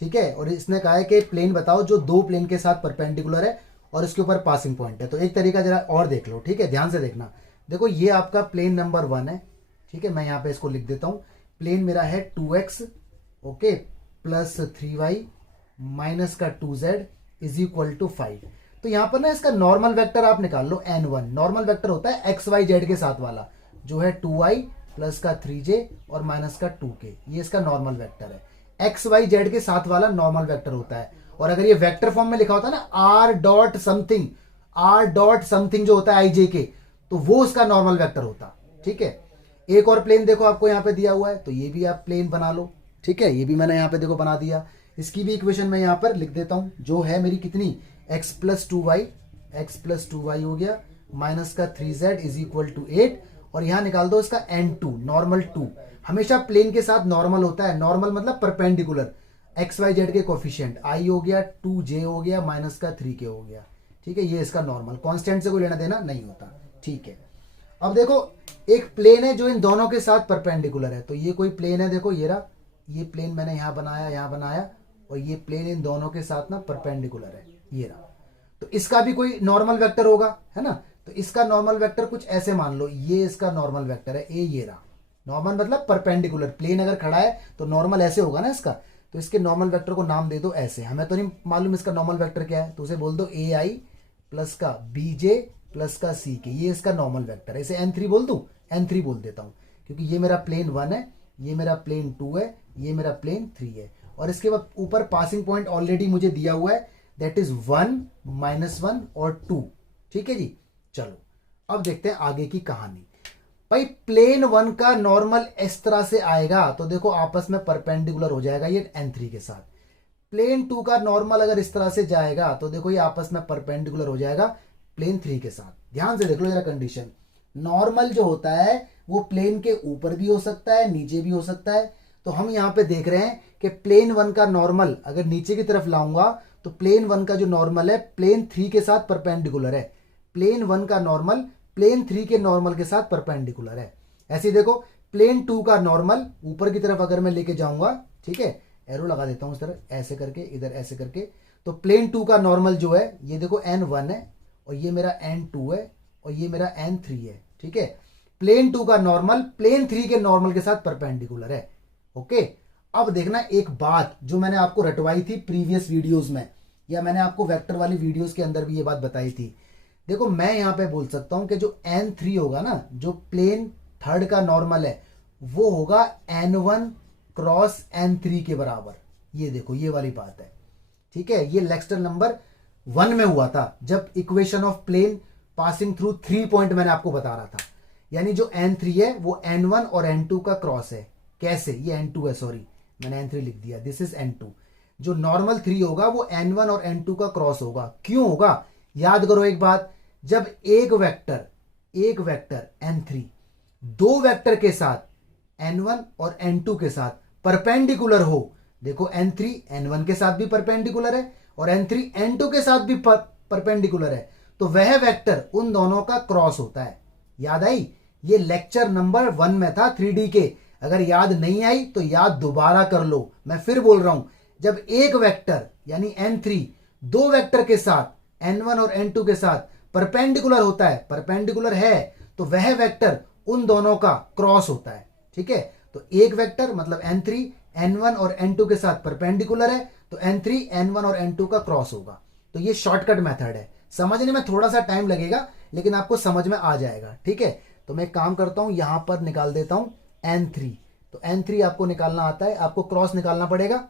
ठीक है। और इसने कहा है कि प्लेन बताओ जो 2 प्लेन के साथ परपेंडिकुलर है और इसके ऊपर पासिंग पॉइंट है। तो एक तरीका जरा और देख लो, ठीक है, ध्यान से देखना। देखो ये आपका प्लेन नंबर 1 है, ठीक है। मैं यहाँ पे इसको लिख देता हूँ। प्लेन मेरा है 2x, okay, plus 3y minus का 2z इज इक्वल टू 5। तो यहाँ पर ना इसका नॉर्मल वेक्टर आप निकाल लो n1। नॉर्मल वेक्टर होता है एक्स वाई जेड के साथ वाला, जो है 2y प्लस का 3j और माइनस का 2k। ये इसका नॉर्मल वेक्टर है। एक्स वाई जेड के साथ वाला नॉर्मल वेक्टर होता है। और अगर ये वेक्टर फॉर्म में लिखा होता है ना r dot something, r dot something जो होता है आई जे के, तो वो उसका नॉर्मल वेक्टर होता, ठीक है। एक और प्लेन देखो आपको यहाँ पे दिया हुआ है, तो ये भी आप प्लेन बना लो, ठीक है। ये भी मैंने यहाँ पे देखो बना दिया। इसकी भी इक्वेशन मैं यहाँ पर लिख देता हूँ, जो है मेरी कितनी, x प्लस 2y हो गया, माइनस का 3z इज इक्वल टू 8। और यहाँ निकाल दो इसका n2, नॉर्मल 2। हमेशा प्लेन के साथ नॉर्मल होता है। नॉर्मल मतलब परपेंडिकुलर, एक्स वाई जेड के कोफिशिएंट, i हो गया, 2j हो गया, माइनस का 3k हो गया, ठीक है। ये इसका नॉर्मल, कांस्टेंट से कोई लेना देना नहीं होता, ठीक है। अब देखो एक प्लेन है जो इन दोनों के साथ परपेंडिकुलर है। तो ये कोई प्लेन है, देखो ये रहा, ये प्लेन मैंने यहाँ बनाया और ये प्लेन इन दोनों के साथ ना परपेंडिकुलर है, ये रहा। तो इसका भी कोई नॉर्मल वेक्टर होगा, है ना। तो इसका नॉर्मल वेक्टर कुछ ऐसे मान लो, ये इसका नॉर्मल वेक्टर है, ये रहा। नॉर्मल मतलब परपेंडिकुलर, प्लेन अगर खड़ा है तो नॉर्मल ऐसे होगा ना इसका। तो इसके नॉर्मल वेक्टर को नाम दे दो ऐसे। हमें तो नहीं मालूम इसका नॉर्मल वेक्टर क्या है, तो उसे बोल दो ai प्लस का bj प्लस का ck। ये इसका नॉर्मल वेक्टर है। इसे n3 बोल दूं, n3 बोल देता हूं, क्योंकि ये मेरा प्लेन 1 है, ये मेरा प्लेन 2 है, ये मेरा प्लेन 3 है। और इसके बाद ऊपर पासिंग पॉइंट ऑलरेडी मुझे दिया हुआ है, दैट इज 1 -1 और 2, ठीक है जी। चलो अब देखते हैं आगे की कहानी। भाई प्लेन 1 का नॉर्मल इस तरह से आएगा, तो देखो आपस में परपेंडिकुलर हो जाएगा ये n3 के साथ। प्लेन 2 का नॉर्मल अगर इस तरह से जाएगा, तो देखो ये आपस में परपेंडिकुलर हो जाएगा प्लेन 3 के साथ। ध्यान से देख लो जरा कंडीशन। नॉर्मल जो होता है वो प्लेन के ऊपर भी हो सकता है, नीचे भी हो सकता है। तो हम यहाँ पे देख रहे हैं कि प्लेन 1 का नॉर्मल अगर नीचे की तरफ लाऊंगा, तो प्लेन 1 का जो नॉर्मल है प्लेन 3 के साथ परपेंडिकुलर है। प्लेन 1 का नॉर्मल प्लेन 3 के नॉर्मल के साथ परपेंडिकुलर है। ऐसे ही देखो प्लेन 2 का नॉर्मल ऊपर की तरफ अगर मैं लेके जाऊंगा, ठीक है, एरो लगा देता हूं इस तरह, ऐसे करके, इधर ऐसे करके। तो प्लेन 2 का नॉर्मल जो है ये देखो n1 है, और ये मेरा n2 है, और ये मेरा n3 है, ठीक है। प्लेन 2 का नॉर्मल प्लेन 3 के नॉर्मल के साथ परपेंडिकुलर है, ओके। अब देखना एक बात जो मैंने आपको रटवाई थी प्रीवियस वीडियोस में, या मैंने आपको वेक्टर वाली वीडियोस के अंदर भी ये बात बताई थी। देखो मैं यहां पे बोल सकता हूं कि जो n3 होगा ना, जो प्लेन 3 का नॉर्मल है, वो होगा n1 क्रॉस n3 के बराबर। ये देखो ये वाली बात है, ठीक है। ये लेक्चर नंबर 1 में हुआ था, जब equation of plane passing through 3 point मैंने आपको बता रहा था। यानी जो n3 है वो n1 और n2 का क्रॉस है। कैसे, ये n2 है, सॉरी मैंने n3 लिख दिया, दिस इज n2। जो नॉर्मल 3 होगा वो n1 और n2 का क्रॉस होगा। क्यों होगा, याद करो एक बात, जब एक वेक्टर n3 दो वेक्टर के साथ n1 और n2 के साथ परपेंडिकुलर हो, देखो n3 n1 के साथ भी परपेंडिकुलर है और n3 n2 के साथ भी परपेंडिकुलर है, तो वह वेक्टर उन दोनों का क्रॉस होता है। याद आई, ये लेक्चर नंबर 1 में था 3D के। अगर याद नहीं आई तो याद दोबारा कर लो। मैं फिर बोल रहा हूं, जब एक वेक्टर यानी n3 दो वेक्टर के साथ n1 और n2 के साथ परपेंडिकुलर होता है, परपेंडिकुलर है, तो वह वेक्टर उन दोनों का क्रॉस होता है, ठीक है। तो एक वेक्टर मतलब n3 n1 और n2 के साथ परपेंडिकुलर है, तो n3 n1 और n2 का क्रॉस होगा। तो ये शॉर्टकट मेथड है, समझने में थोड़ा सा टाइम लगेगा लेकिन आपको समझ में आ जाएगा, ठीक है। तो मैं काम करता हूं, यहां पर निकाल देता हूं n3। तो n3 आपको निकालना आता है, आपको क्रॉस निकालना पड़ेगा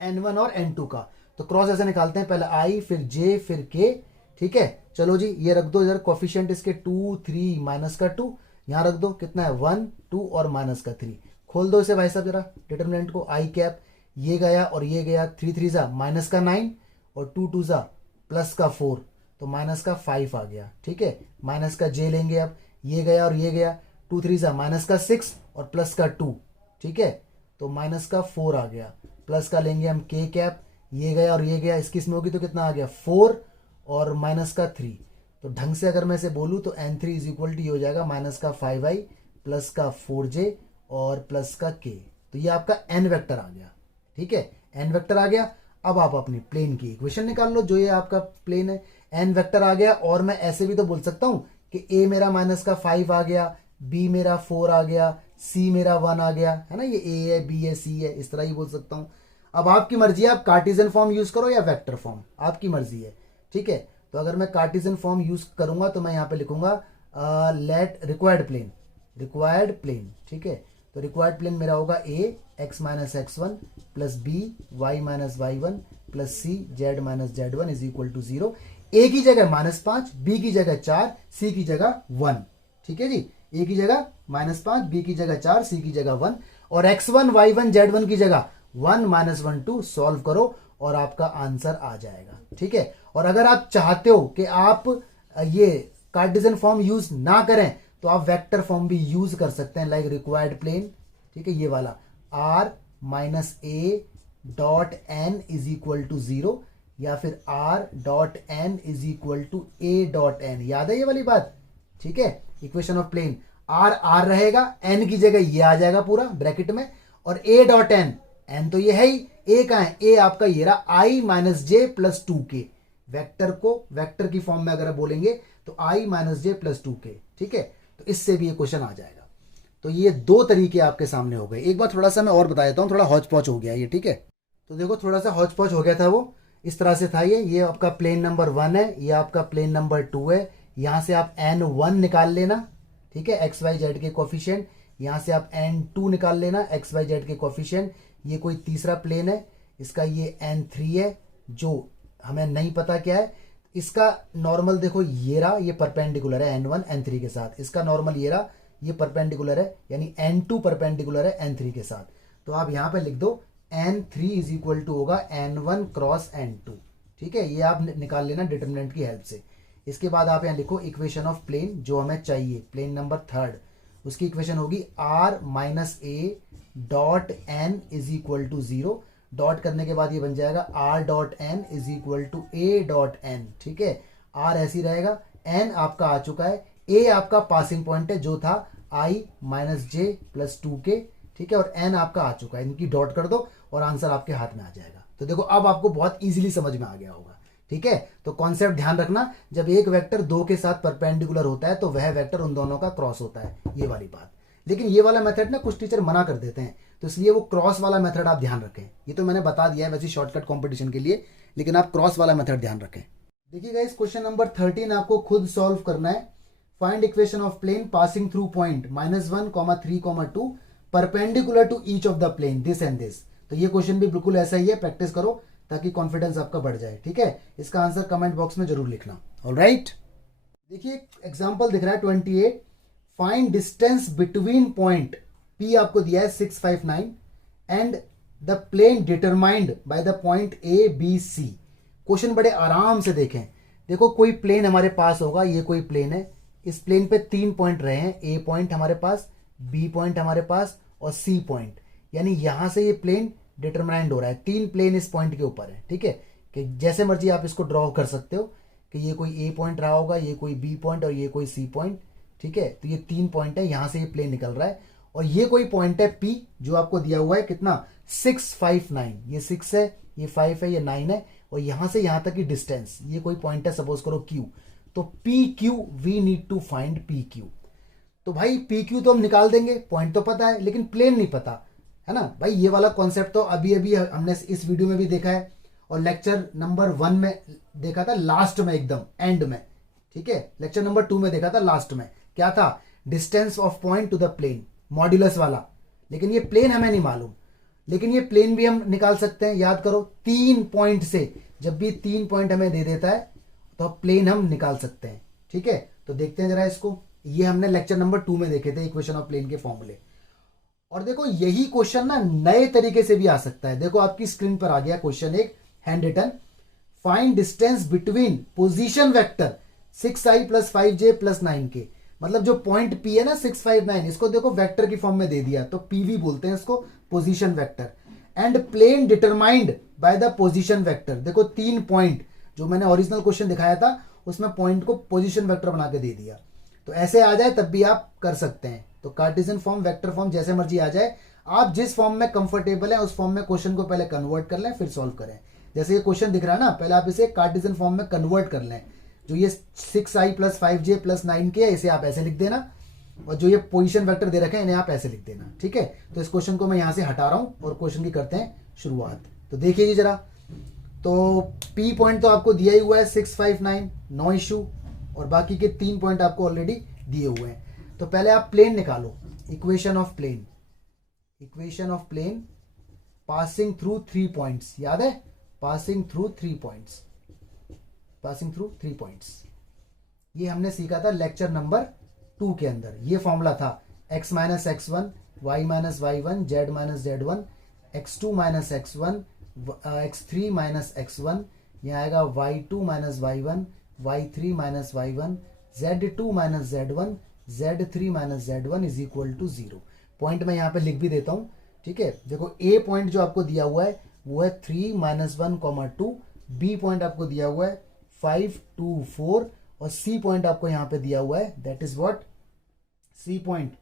n1 और n2 का। तो क्रॉस ऐसे निकालते हैं, पहले i फिर j फिर k, ठीक है। चलो जी ये रख दो इधर, कोफिशिएंट इसके 2 3 माइनस का 2, यहाँ रख दो, कितना है 1 2 और माइनस का 3। खोल दो इसे भाई साहब जरा डिटर्मिनेंट को, आई कैप, ये गया और ये गया, 3 3 जा माइनस का 9 और 2 2 जा प्लस का 4, तो माइनस का 5 आ गया। ठीक है, माइनस का जे लेंगे अब, ये गया और ये गया, 2 3 जा माइनस का 6 और प्लस का 2। ठीक है, तो माइनस का 4 आ गया, प्लस का लेंगे हम के कैप, ये गया और ये गया, इसकी इसमें होगी तो कितना आ गया 4 और माइनस का 3। तो ढंग से अगर मैं इसे बोलूँ तो n3 इज इक्वल टू हो जाएगा माइनस का 5i प्लस का 4j और प्लस का k। तो ये आपका n वेक्टर आ गया। ठीक है, n वेक्टर आ गया। अब आप अपनी प्लेन की इक्वेशन निकाल लो, जो ये आपका प्लेन है, n वेक्टर आ गया। और मैं ऐसे भी तो बोल सकता हूं कि a मेरा माइनस का 5 आ गया, b मेरा 4 आ गया, c मेरा 1 आ गया, है ना, ये a है, b है, c है, इस तरह ही बोल सकता हूं। अब आपकी मर्जी है, आप कार्टेशियन फॉर्म यूज करो या वेक्टर फॉर्म, आपकी मर्जी है। ठीक है, तो अगर मैं कार्टेशियन फॉर्म यूज करूंगा तो मैं यहाँ पे लिखूंगा लेट रिक्वायर्ड प्लेन। ठीक है, तो रिक्वायर्ड प्लेन मेरा होगा a x minus x1 plus b y minus y1 plus c z minus z1 is equal to 0। a की जगह -5, b की जगह 4, c की जगह 1। ठीक है जी, a की जगह -5, b की जगह 4, c की जगह 1 और x1 y1 z1 की जगह 1 -1 2 सॉल्व करो और आपका आंसर आ जाएगा। ठीक है, और अगर आप चाहते हो कि आप ये कार्टेशियन फॉर्म यूज ना करें तो आप वेक्टर फॉर्म भी यूज कर सकते हैं, लाइक रिक्वायर्ड प्लेन। ठीक है, ये वाला r minus a dot n is equal to 0 या फिर r dot n is equal to a dot n. याद है ये वाली बात? ठीक है, इक्वेशन ऑफ प्लेन r रहेगा, n की जगह ये आ जाएगा पूरा ब्रैकेट में, और a डॉट एन, n तो ये है ही, a का है, a आपका ये रहा i minus j plus 2k। Vector को वेक्टर की फॉर्म में अगर बोलेंगे तो i minus j plus 2k। ठीक है, तो इससे भी ये क्वेश्चन आ जाएगा। तो ये दो तरीके आपके सामने हो गए। एक बार थोड़ा सा मैं और बता देता हूँ, थोड़ा हौच पौच हो गया ये। ठीक है, तो देखो थोड़ा सा हौच पौच हो गया था, वो इस तरह से था। ये आपका प्लेन नंबर 1 है, ये आपका प्लेन नंबर 2 है। यहां से आप n1 निकाल लेना। ठीक है, एक्स वाई जेड के कोफिशिएंट। यहां से आप n2 निकाल लेना, एक्स वाई जेड के कोफिशिएंट। ये कोई तीसरा प्लेन है, इसका ये n3 है जो हमें नहीं पता क्या है। इसका नॉर्मल देखो ये रहा, ये परपेंडिकुलर है n1 n3 के साथ। इसका नॉर्मल ये रहा, ये परपेंडिकुलर है, यानी n2 परपेंडिकुलर है n3 के साथ। तो आप यहां पे लिख दो n3 इज इक्वल टू होगा n1 क्रॉस n2। ठीक है, ये आप निकाल लेना डिटर्मिनेंट की हेल्प से। इसके बाद आप यहां लिखो इक्वेशन ऑफ प्लेन जो हमें चाहिए, प्लेन नंबर 3, उसकी इक्वेशन होगी r minus a dot n is equal to 0। Dot करने के बाद ये बन जाएगा r dot n is equal to a dot n. ठीक है, r ऐसी रहेगा, n आपका आ चुका है, a आपका पासिंग पॉइंट है जो था i minus j plus 2k। ठीक है, और n आपका आ चुका है, इनकी डॉट कर दो और आंसर आपके हाथ में आ जाएगा। तो देखो अब आपको बहुत इजीली समझ में आ गया होगा। ठीक है, तो कॉन्सेप्ट ध्यान रखना, जब एक वेक्टर दो के साथ परपेंडिकुलर होता है तो वह वेक्टर उन दोनों का क्रॉस होता है, ये वाली बात। लेकिन ये वाला मेथड ना कुछ टीचर मना कर देते हैं, तो इसलिए वो क्रॉस वाला मेथड आप ध्यान रखें। ये तो मैंने बता दिया है वैसे शॉर्टकट कंपटीशन के लिए, लेकिन आप क्रॉस वाला मेथड ध्यान रखें। देखिए गाइस, क्वेश्चन नंबर 13 आपको खुद सॉल्व करना है। Find equation of plane passing through point -1, 3, 2 perpendicular to each of the plane this and this. तो ये क्वेश्चन भी बिल्कुल ऐसा ही है, प्रैक्टिस करो ताकि कॉन्फिडेंस आपका बढ़ जाए। ठीक है, इसका आंसर कमेंट बॉक्स में जरूर लिखना। ऑलराइट, देखिए एग्जांपल दिख रहा है 28। Find distance between point P आपको दिया है 659 and the plane determined by the point ABC। Question बड़े आराम से देखें। देखो कोई प्लेन हमारे पास होगा, ये कोई प्लेन है, इस प्लेन पे 3 पॉइंट रहे हैं, A पॉइंट हमारे पास, B पॉइंट हमारे पास और C पॉइंट। यानी यहां से ये प्लेन डिटरमाइंड हो रहा है, 3 प्लेन इस पॉइंट के ऊपर है। ठीक है, कि जैसे मर्जी आप इसको ड्रॉ कर सकते हो कि ये कोई A पॉइंट रहा होगा, ये कोई B पॉइंट और ये कोई C पॉइंट। ठीक है, तो ये 3 पॉइंट है, यहां से ये प्लेन निकल रहा है और ये कोई पॉइंट है P जो आपको दिया हुआ है कितना 659। ये 6 है, ये 5 है, ये 9 है, और यहां से यहां तक की डिस्टेंस ये कोई पॉइंट है, सपोज करो Q। तो PQ we need to find PQ। तो भाई PQ तो हम निकाल देंगे, पॉइंट तो पता है लेकिन प्लेन नहीं पता है ना भाई। ये वाला कॉन्सेप्ट तो अभी अभी हमने इस वीडियो में भी देखा है और लेक्चर नंबर 1 में देखा था, लास्ट में एकदम एंड में। ठीक है, लेक्चर नंबर 2 में देखा था लास्ट में, क्या था, distance of point to the plane, modulus वाला। लेकिन ये प्लेन हमें नहीं मालूम, लेकिन ये प्लेन भी हम निकाल सकते हैं। याद करो 3 पॉइंट से, जब भी 3 पॉइंट हमें दे देता है तो अब प्लेन हम निकाल सकते हैं। ठीक है, तो देखते हैं जरा इसको। ये हमने लेक्चर नंबर 2 में देखे थे इक्वेशन ऑफ प्लेन के फॉर्मूले। और देखो यही क्वेश्चन ना नए तरीके से भी आ सकता है। देखो आपकी स्क्रीन पर आ गया क्वेश्चन एक handwritten, find distance between position vector 6i plus 5j plus 9k। मतलब जो पॉइंट P है ना 659, इसको देखो वेक्टर की फॉर्म में दे दिया तो PV बोलते हैं इसको, position vector. And plane determined by the position vector. देखो 3 पॉइंट जो मैंने ओरिजिनल क्वेश्चन दिखाया था उसमें पॉइंट को पोजीशन वेक्टर बना के दे दिया। तो ऐसे आ जाए तब भी आप कर सकते हैं। तो कार्टेशियन फॉर्म, वेक्टर फॉर्म, जैसे मर्जी आ जाए, आप जिस फॉर्म में कंफर्टेबल है उस फॉर्म में क्वेश्चन को पहले कन्वर्ट कर लें फिर सॉल्व करें। जैसे ये क्वेश्चन दिख रहा है ना, पहले आप इसे कार्टेशियन फॉर्म में कन्वर्ट कर लें। जो ये 6i plus 5j plus 9k है इसे आप ऐसे लिख देना, और जो ये पोजीशन वेक्टर दे रखे हैं इन्हें आप ऐसे लिख देना। ठीक है, तो इस क्वेश्चन को मैं यहां से हटा रहा हूं और क्वेश्चन की करते हैं शुरुआत। तो देखिए जी जरा, तो P पॉइंट तो आपको दिया ही हुआ है 659, नो इशू, और बाकी के 3 पॉइंट आपको ऑलरेडी दिए हुए हैं। तो पहले आप प्लेन निकालो, equation of plane. Equation of plane passing through 3 points, याद है, passing through 3 points, passing through 3 points. ये हमने सीखा था लेक्चर नंबर 2 के अंदर। ये फॉर्मूला था x minus x1, y minus y1, z minus z1, x2 minus x1, x3 minus x1, यहाँ आएगा y2 minus y1, y3 minus y1, z2 minus z1, z3 minus z1 is equal to 0। Point मैं यहाँ पे लिख भी देता हूँ। ठीक है, देखो a पॉइंट जो आपको दिया हुआ है वो है 3 माइनस 1 2, b पॉइंट आपको दिया हुआ है 5 2 4, और c पॉइंट आपको यहाँ पे दिया हुआ है that is what, c point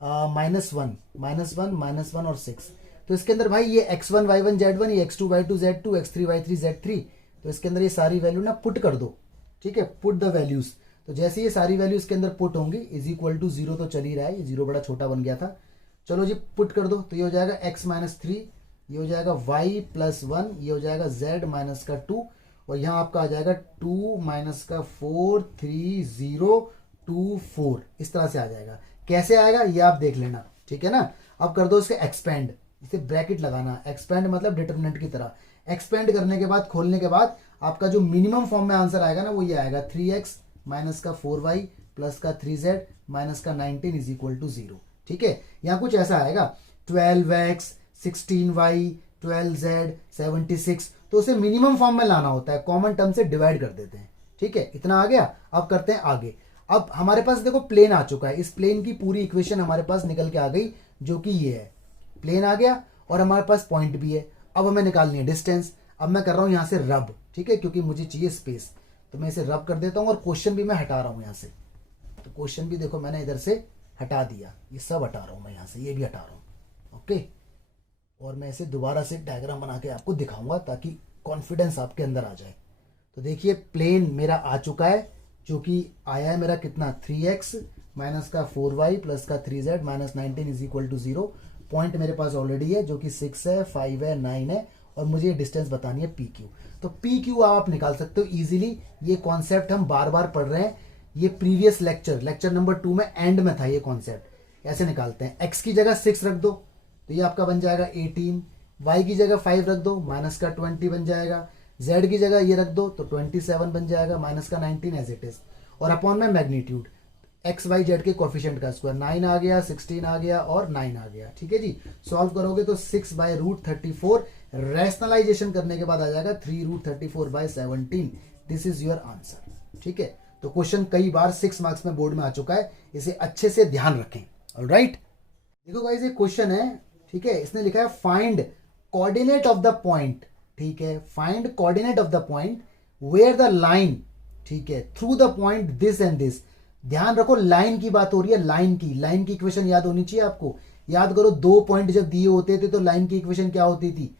-1 और 6। तो इसके अंदर भाई ये x1 y1 z1, ये x2 y2 z2, x3 y3 z3, तो इसके अंदर ये सारी वैल्यू ना पुट कर दो। ठीक है, पुट द वैल्यूज। तो जैसे ये सारी वैल्यू इसके अंदर पुट होंगी इज इक्वल टू 0 तो चल ही रहा है, ये 0 बड़ा छोटा बन गया था। चलो जी पुट कर दो, तो ये हो जाएगा x माइनस 3, ये हो जाएगा y प्लस 1, ये हो जाएगा z माइनस का 2, और यहाँ आपका आ जाएगा 2 माइनस का 4 3 0 2 4, इस तरह से आ जाएगा। कैसे आएगा ये आप देख लेना। ठीक है ना, अब कर दो इसके एक्सपेंड, इसे ब्रैकेट लगाना, एक्सपेंड मतलब डिटरमिनेंट की तरह। एक्सपेंड करने के बाद, खोलने के बाद आपका जो मिनिमम फॉर्म में आंसर आएगा ना वो ये आएगा 3x माइनस का 4y प्लस का 3z माइनस का 19 इज इक्वल टू 0। ठीक है, यहाँ कुछ ऐसा आएगा 12x 16y 12z 76, तो उसे मिनिमम फॉर्म में लाना होता है, कॉमन टर्म से डिवाइड कर देते हैं। ठीक है, इतना आ गया। अब करते हैं आगे। अब हमारे पास देखो प्लेन आ चुका है, इस प्लेन की पूरी इक्वेशन हमारे पास निकल के आ गई, जो कि ये है। प्लेन आ गया और हमारे पास पॉइंट भी है। अब हमें निकालनी है डिस्टेंस। अब मैं कर रहा हूं यहां से रब, ठीक है, क्योंकि मुझे चाहिए स्पेस, तो मैं इसे रब कर देता हूं, और क्वेश्चन भी मैं हटा रहा हूं यहां से। तो क्वेश्चन भी देखो मैंने इधर से हटा दिया, ये सब हटा रहा हूं मैं यहां से, ये भी हटा रहा हूं। ओके, और मैं इसे दोबारा से डायग्राम बना के आपको दिखाऊंगा ताकि कॉन्फिडेंस आपके अंदर आ जाए। तो देखिए प्लेन मेरा आ चुका है, जो कि आया है मेरा कितना 3x माइनस का 4y प्लस का 3z minus 19 is equal to 0। Point मेरे पास ऑलरेडी है जो कि 6 है 5 है 9 है, और मुझे डिस्टेंस बतानी है PQ। तो PQ आप निकाल सकते हो इजीली। ये कॉन्सेप्ट हम बार बार पढ़ रहे हैं, ये प्रीवियस लेक्चर नंबर 2 में एंड में था ये कॉन्सेप्ट। ऐसे निकालते हैं, x की जगह 6 रख दो तो ये आपका बन जाएगा 18, y की जगह 5 रख दो माइनस का 20 बन जाएगा, z की जगह ये रख दो तो 27 बन जाएगा माइनस का 19 एज इट इज, और अपॉन में मैग्नीट्यूड एक्स वाई जेड के कोफिशिएंट का स्क्वायर 9 आ गया, 16 आ गया और 9 आ गया। ठीक है जी, सॉल्व करोगे तो 6/√34, रैशनलाइजेशन करने के बाद आ जाएगा 3√34/17। This is your answer. ठीक है, तो क्वेश्चन कई बार 6 मार्क्स में बोर्ड में आ चुका है, इसे अच्छे से ध्यान रखें। ऑलराइट, देखो गाइस ये क्वेश्चन है, ठीक है, इसने लिखा है find coordinate of the point. ठीक है, find coordinate of the point where the line, ठीक है, through the point this and this. ध्यान रखो लाइन की बात हो रही है, लाइन की इक्वेशन याद होनी चाहिए आपको। याद करो 2 पॉइंट जब दिए होते थे तो लाइन की इक्वेशन क्या होती थी,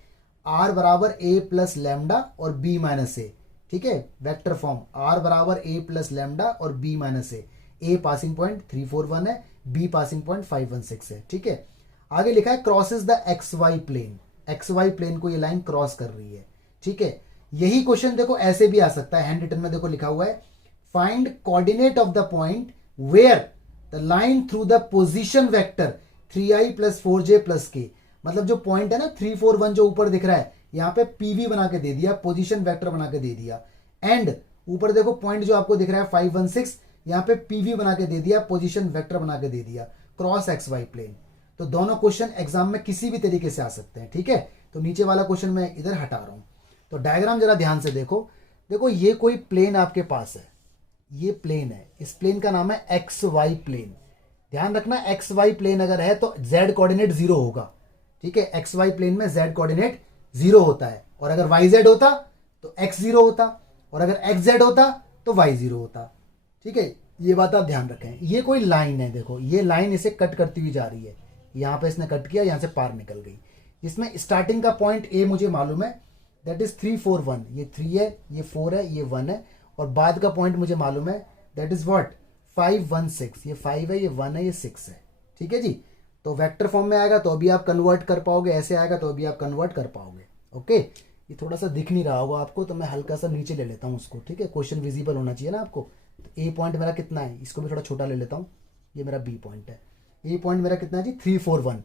r बराबर a प्लस लैम्डा और b माइनस ए। ठीक है, वेक्टर फॉर्म r बराबर a प्लस लैम्डा और b minus A. a passing point 341 है, b पासिंग पॉइंट 516 है। ठीक है, आगे लिखा है crosses the XY plane, XY plane को ये लाइन क्रॉस कर रही है। ठीक है, यही क्वेश्चन देखो ऐसे भी आ सकता है, हैंड रिटन में देखो लिखा हुआ है find coordinate of the point where the line through the position vector 3i plus 4j plus k। मतलब जो पॉइंट है ना 3 4 1 जो ऊपर दिख रहा है, यहाँ पे PV बना के दे दिया, पोजीशन वेक्टर बना के दे दिया, एंड ऊपर देखो पॉइंट जो आपको दिख रहा है 516, यहाँ पे पीवी बना के दे दिया, पोजीशन वेक्टर बना के दे दिया, क्रॉस एक्स वाई प्लेन। तो दोनों क्वेश्चन एग्जाम में किसी भी तरीके से आ सकते हैं, ठीक है। तो नीचे वाला क्वेश्चन मैं इधर हटा रहा हूं। तो डायग्राम जरा ध्यान से देखो। देखो ये कोई प्लेन आपके पास है, ये प्लेन है, इस प्लेन का नाम है एक्स वाई प्लेन। ध्यान रखना एक्स वाई प्लेन अगर है तो जेड कोऑर्डिनेट 0 होगा, ठीक है। एक्स वाई प्लेन में जेड कोऑर्डिनेट 0 होता है, और अगर वाई जेड होता तो एक्स 0 होता, और अगर एक्स जेड होता तो वाई 0 होता, ठीक है। ये बात आप ध्यान रखें। ये कोई लाइन है, देखो ये लाइन इसे कट करती हुई जा रही है, यहां पे इसने कट किया, यहां से पार निकल गई। इसमें स्टार्टिंग का पॉइंट ए मुझे मालूम है, दैट इज 3 4 1। ये 3 है, ये 4 है, ये 1 है, और बाद का पॉइंट मुझे मालूम है, दैट इज व्हाट 5 1 6। ये 5 है, ये 1 है, ये 6 है, ठीक है जी। तो वेक्टर फॉर्म में आएगा तो अभी आप कन्वर्ट कर पाओगे, ऐसे आएगा तो अभी आप कन्वर्ट कर पाओगे, ओके। ये थोड़ा सा दिख नहीं रहा होगा आपको, तो मैं हल्का सा नीचे ले लेता हूँ उसको, ठीक है। क्वेश्चन विजिबल होना चाहिए ना आपको। तो ए पॉइंट मेरा कितना है, इसको भी थोड़ा छोटा ले लेता हूँ, ये मेरा बी पॉइंट है। ए पॉइंट मेरा कितना है जी 3 4 1।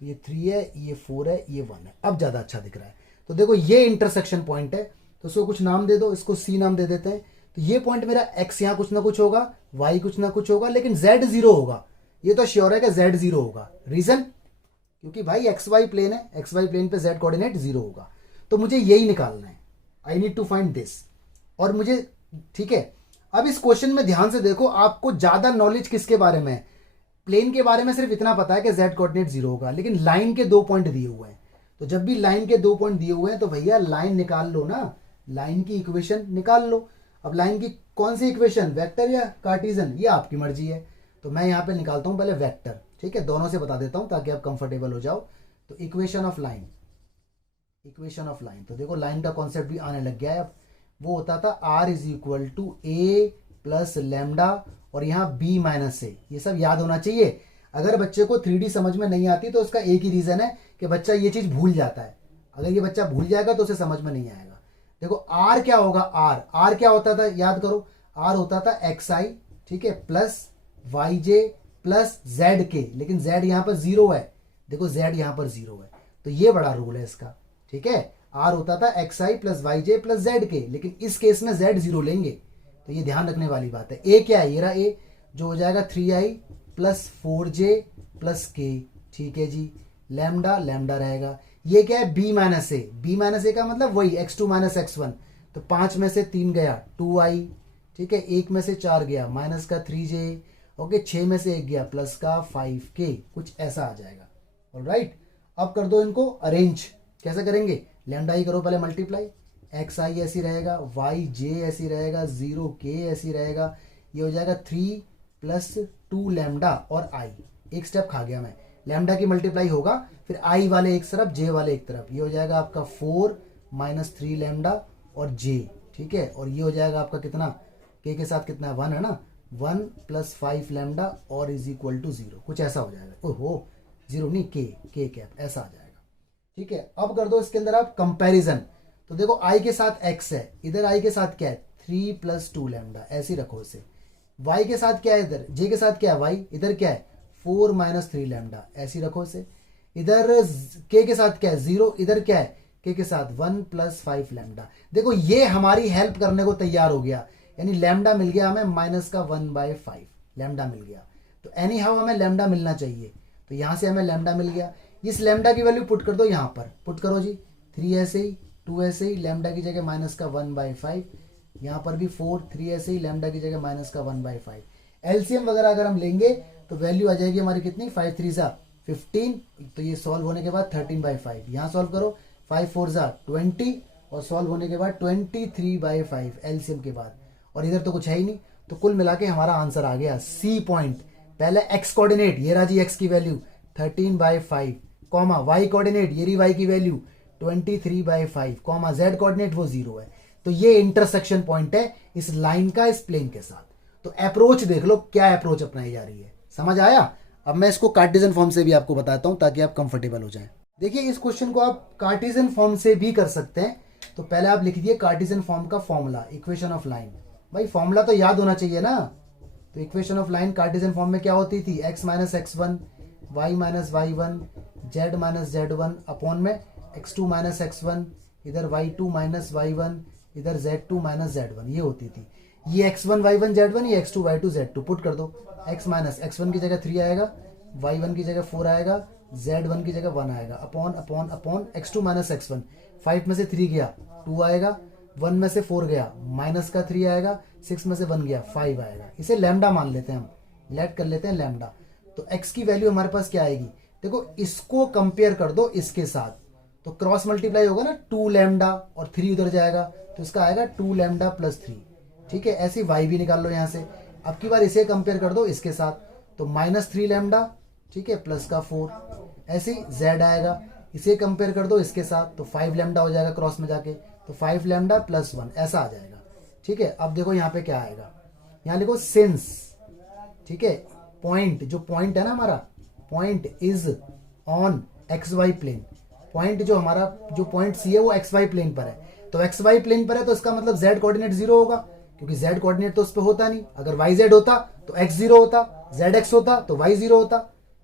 तो ये 3 है, ये 4 है, ये 1 है। अब ज़्यादा अच्छा दिख रहा है। तो देखो ये इंटरसेक्शन पॉइंट है, तो इसको कुछ नाम दे दो, इसको सी नाम दे देते हैं। तो ये पॉइंट मेरा एक्स यहाँ कुछ ना कुछ होगा, वाई कुछ ना कुछ होगा, लेकिन जेड 0 होगा। ये तो श्योर है कि जेड 0 होगा। रीजन, क्योंकि भाई एक्स वाई प्लेन है, एक्स वाई प्लेन पे जेड कोऑर्डिनेट 0 होगा। तो मुझे यही निकालना है, I need to find this. और मुझे, ठीक है। अब इस क्वेश्चन में ध्यान से देखो, आपको ज्यादा नॉलेज किसके बारे में है, प्लेन के बारे में सिर्फ इतना पता है कि जेड कोऑर्डिनेट 0 होगा, लेकिन लाइन के 2 पॉइंट दिए हुए हैं। तो जब भी लाइन के 2 पॉइंट दिए हुए हैं तो भैया लाइन निकाल लो ना, लाइन की इक्वेशन निकाल लो। अब लाइन की कौन सी इक्वेशन, वेक्टर या कार्टेशियन, ये आपकी मर्जी है। तो मैं यहाँ पे निकालता हूँ पहले वेक्टर, ठीक है। दोनों से बता देता हूँ ताकि आप कंफर्टेबल हो जाओ। तो equation of line, equation of line, तो देखो लाइन का कॉन्सेप्ट भी आने लग गया है। अब वो होता था r is equal to a plus lambda, और यहाँ बी माइनस ए। ये सब याद होना चाहिए। अगर बच्चे को 3D समझ में नहीं आती तो उसका एक ही रीजन है कि बच्चा ये चीज भूल जाता है। अगर ये बच्चा भूल जाएगा तो उसे समझ में नहीं आएगा। देखो आर क्या होगा, आर क्या होता था, याद करो। आर होता था एक्स आई, ठीक है, plus y j plus z के, लेकिन जेड यहाँ पर 0 है। देखो जेड यहाँ पर 0 है, तो ये बड़ा रूल है इसका, ठीक है। आर होता था x i plus y j plus z के, लेकिन इस केस में जेड 0 लेंगे। तो ये ध्यान रखने वाली बात है। ए क्या है, ये रहा ए, जो हो जाएगा 3i प्लस 4j प्लस के, ठीक है जी। लैम्डा, लैम्डा रहेगा। ये क्या है, बी माइनस ए। बी माइनस ए का मतलब वही x2 माइनस x1। तो 5 में से 3 गया 2i, ठीक है। 1 में से 4 गया माइनस का 3j, ओके। 6 में से 1 गया प्लस का 5k, कुछ ऐसा आ जाएगा। ऑलराइट, अब कर दो इनको अरेंज। कैसे करेंगे, लैम्डा ही करो पहले मल्टीप्लाई, एक्स आई ऐसी रहेगा, वाई जे ऐसी रहेगा, 0k ऐसी रहेगा। ये हो जाएगा 3 प्लस 2 लैम्डा और आई, एक स्टेप खा गया मैं। लैम्डा की मल्टीप्लाई होगा, फिर आई वाले एक तरफ, जे वाले एक तरफ। ये हो जाएगा आपका 4 माइनस 3 लैम्डा और जे, ठीक है। और ये हो जाएगा आपका कितना, के साथ कितना है 1 है ना, 1 प्लस 5 लैम्डा और इज इक्वल टू 0, कुछ ऐसा हो जाएगा। ओहो 0 नहीं, के कैप ऐसा आ जाएगा, ठीक है। अब कर दो इसके अंदर आप कंपैरिजन। तो देखो आई के साथ x है, इधर आई के साथ क्या है 3 प्लस 2 लैम्डा, ऐसे रखो इसे। y के साथ क्या है, इधर j के साथ क्या है y, इधर क्या है 4 माइनस 3 लैम्डा, ऐसी रखो इसे। इधर k के साथ क्या है 0, इधर क्या है k के साथ 1 प्लस 5 लैम्डा। देखो ये हमारी हेल्प करने को तैयार हो गया, यानी लैम्डा मिल गया हमें माइनस का 1/5 लैम्डा मिल गया। तो एनी हाउ हमें लैम्डा मिलना चाहिए, तो यहां से हमें लैम्डा मिल गया। इस लैम्डा की वैल्यू पुट कर दो यहाँ पर, पुट करो जी। 3 ऐसे ही, 2 ऐसे ही, लैम्डा की जगह माइनस का 1/5, यहाँ पर भी 4 3 ऐसे ही, लैम्डा की जगह माइनस का 1/5। एलसीएम वगैरह अगर हम लेंगे तो वैल्यू आ जाएगी हमारी कितनी, 5 3 सा 15। तो ये सॉल्व होने के बाद 13/5, यहाँ सॉल्व करो, 5 4 सा 20, और सॉल्व होने के बाद 23/5 एलसीएम के बाद। और इधर तो कुछ है ही नहीं, तो कुल मिला के हमारा आंसर आ गया सी पॉइंट। पहले एक्स कोऑर्डिनेट, ये रहा जी एक्स की वैल्यू 13/5, कॉमा वाई कोऑर्डिनेट, ये रही वाई की वैल्यू 23/5, कॉमा जेड कोऑर्डिनेट वो 0 है। तो ये इंटरसेक्शन पॉइंट है इस लाइन का इस प्लेन के साथ। तो अप्रोच देख लो, क्या अप्रोच अपनाई जा रही है, समझ आया। अब मैं इसको कार्टेशियन फॉर्म से भी आपको बताता हूं ताकि आप कंफर्टेबल हो जाएं। देखिए इस क्वेश्चन को आप कार्टेशियन फॉर्म से भी कर सकते हैं। तो पहले आप लिख दिए कार्टेशियन फॉर्म का फॉर्मूला, इक्वेशन ऑफ लाइन। भाई फॉर्मूला तो याद होना चाहिए ना। तो equation of line Cartesian form में क्या होती थी, x minus x1, y minus y1, z minus z1 upon में x2 माइनस x1, इधर y2 माइनस y1, इधर z2 माइनस z1 ये होती थी। ये x1 y1 z1, ये x2 y2 z2 पुट कर दो। x माइनस x1 की जगह 3 आएगा, y1 की जगह 4 आएगा, z1 की जगह 1 आएगा, upon upon upon x2 minus x1। 5 में से 3 गया 2 आएगा, 1 में से 4 गया माइनस का 3 आएगा, 6 में से 1 गया 5 आएगा। इसे लैम्डा मान लेते हैं हम, लेट कर लेते हैं लैम्डा। तो x की वैल्यू हमारे पास क्या आएगी, देखो इसको कंपेयर कर दो इसके साथ, तो क्रॉस मल्टीप्लाई होगा ना, 2 लैम्डा और 3 उधर जाएगा तो इसका आएगा 2 लैम्डा प्लस 3। ठीक है, ऐसे y भी निकाल लो यहाँ से। अब की बार इसे कंपेयर कर दो इसके साथ, तो माइनस 3 लैम्डा, ठीक है, प्लस का 4। ऐसे ही z आएगा, इसे कंपेयर कर दो इसके साथ, तो 5 लैम्डा हो जाएगा क्रॉस में जाके, तो 5 लैम्डा प्लस 1 ऐसा आ जाएगा। ठीक है, अब देखो यहाँ पे क्या आएगा, यहाँ लिखो सिंस, ठीक है, पॉइंट, जो पॉइंट है ना हमारा, point is on x y plane, point जो हमारा जो पॉइंट सी है वो एक्स वाई प्लेन पर है, तो एक्स वाई प्लेन पर है तो इसका मतलब जेड कोऑर्डिनेट 0 होगा, क्योंकि जेड कोऑर्डिनेट तो उस पर होता नहीं। अगर वाई जेड होता तो एक्स 0 होता, जेड एक्स होता तो वाई 0 होता।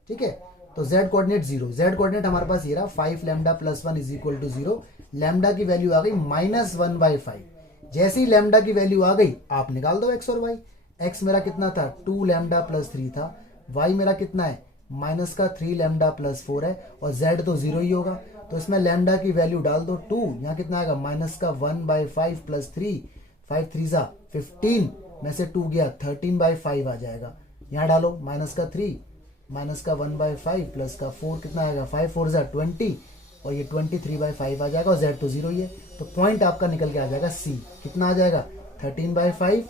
ठीक है, तो जेड कोऑर्डिनेट 0, जेड कोऑर्डिनेट हमारे पास ये रहा 5 lambda plus 1 is equal to 0। Lambda की वैल्यू आ गई -1/5। जैसे ही लैम्डा की वैल्यू आ गई आप निकाल दो एक्स और वाई। एक्स मेरा कितना था, 2 लैम्डा प्लस 3 था, वाई मेरा कितना है, माइनस का 3 लैम्डा प्लस 4 है, और z तो 0 ही होगा, तो इसमें लैम्डा की वैल्यू डाल दो 2, यहाँ कितना आएगा माइनस का 1/5 प्लस 3, 5 3 15 में से 2 गया 13/5 आ जाएगा। यहाँ डालो माइनस का 3 माइनस का 1/5 प्लस का 4 कितना आएगा, 5 4 20, और ये 23/5 आ जाएगा, और z तो 0 ही है, तो पॉइंट आपका निकल के आ जाएगा c, कितना आ जाएगा 13/5,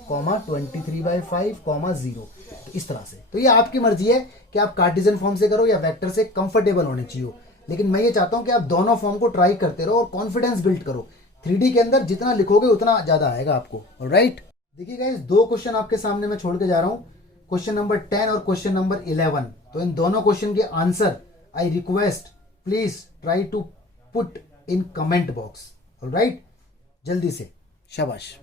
23/5, 0। तो इस तरह से, तो ये आपकी मर्जी है कि आप कार्टेशियन फॉर्म से करो या वेक्टर से, कंफर्टेबल होने चाहिए। लेकिन मैं ये चाहता हूं कि आप दोनों फॉर्म को ट्राई करते रहो और कॉन्फिडेंस बिल्ड करो। 3D के अंदर जितना लिखोगे उतना ज्यादा आएगा आपको। ऑलराइट, देखिए गाइस, 2 क्वेश्चन आपके सामने मैं छोड़ के जा रहा हूं, क्वेश्चन नंबर 10 और क्वेश्चन नंबर 11। तो इन दोनों क्वेश्चन के answer I request please try to put in comment box. Alright, जल्दी से, शाबाश।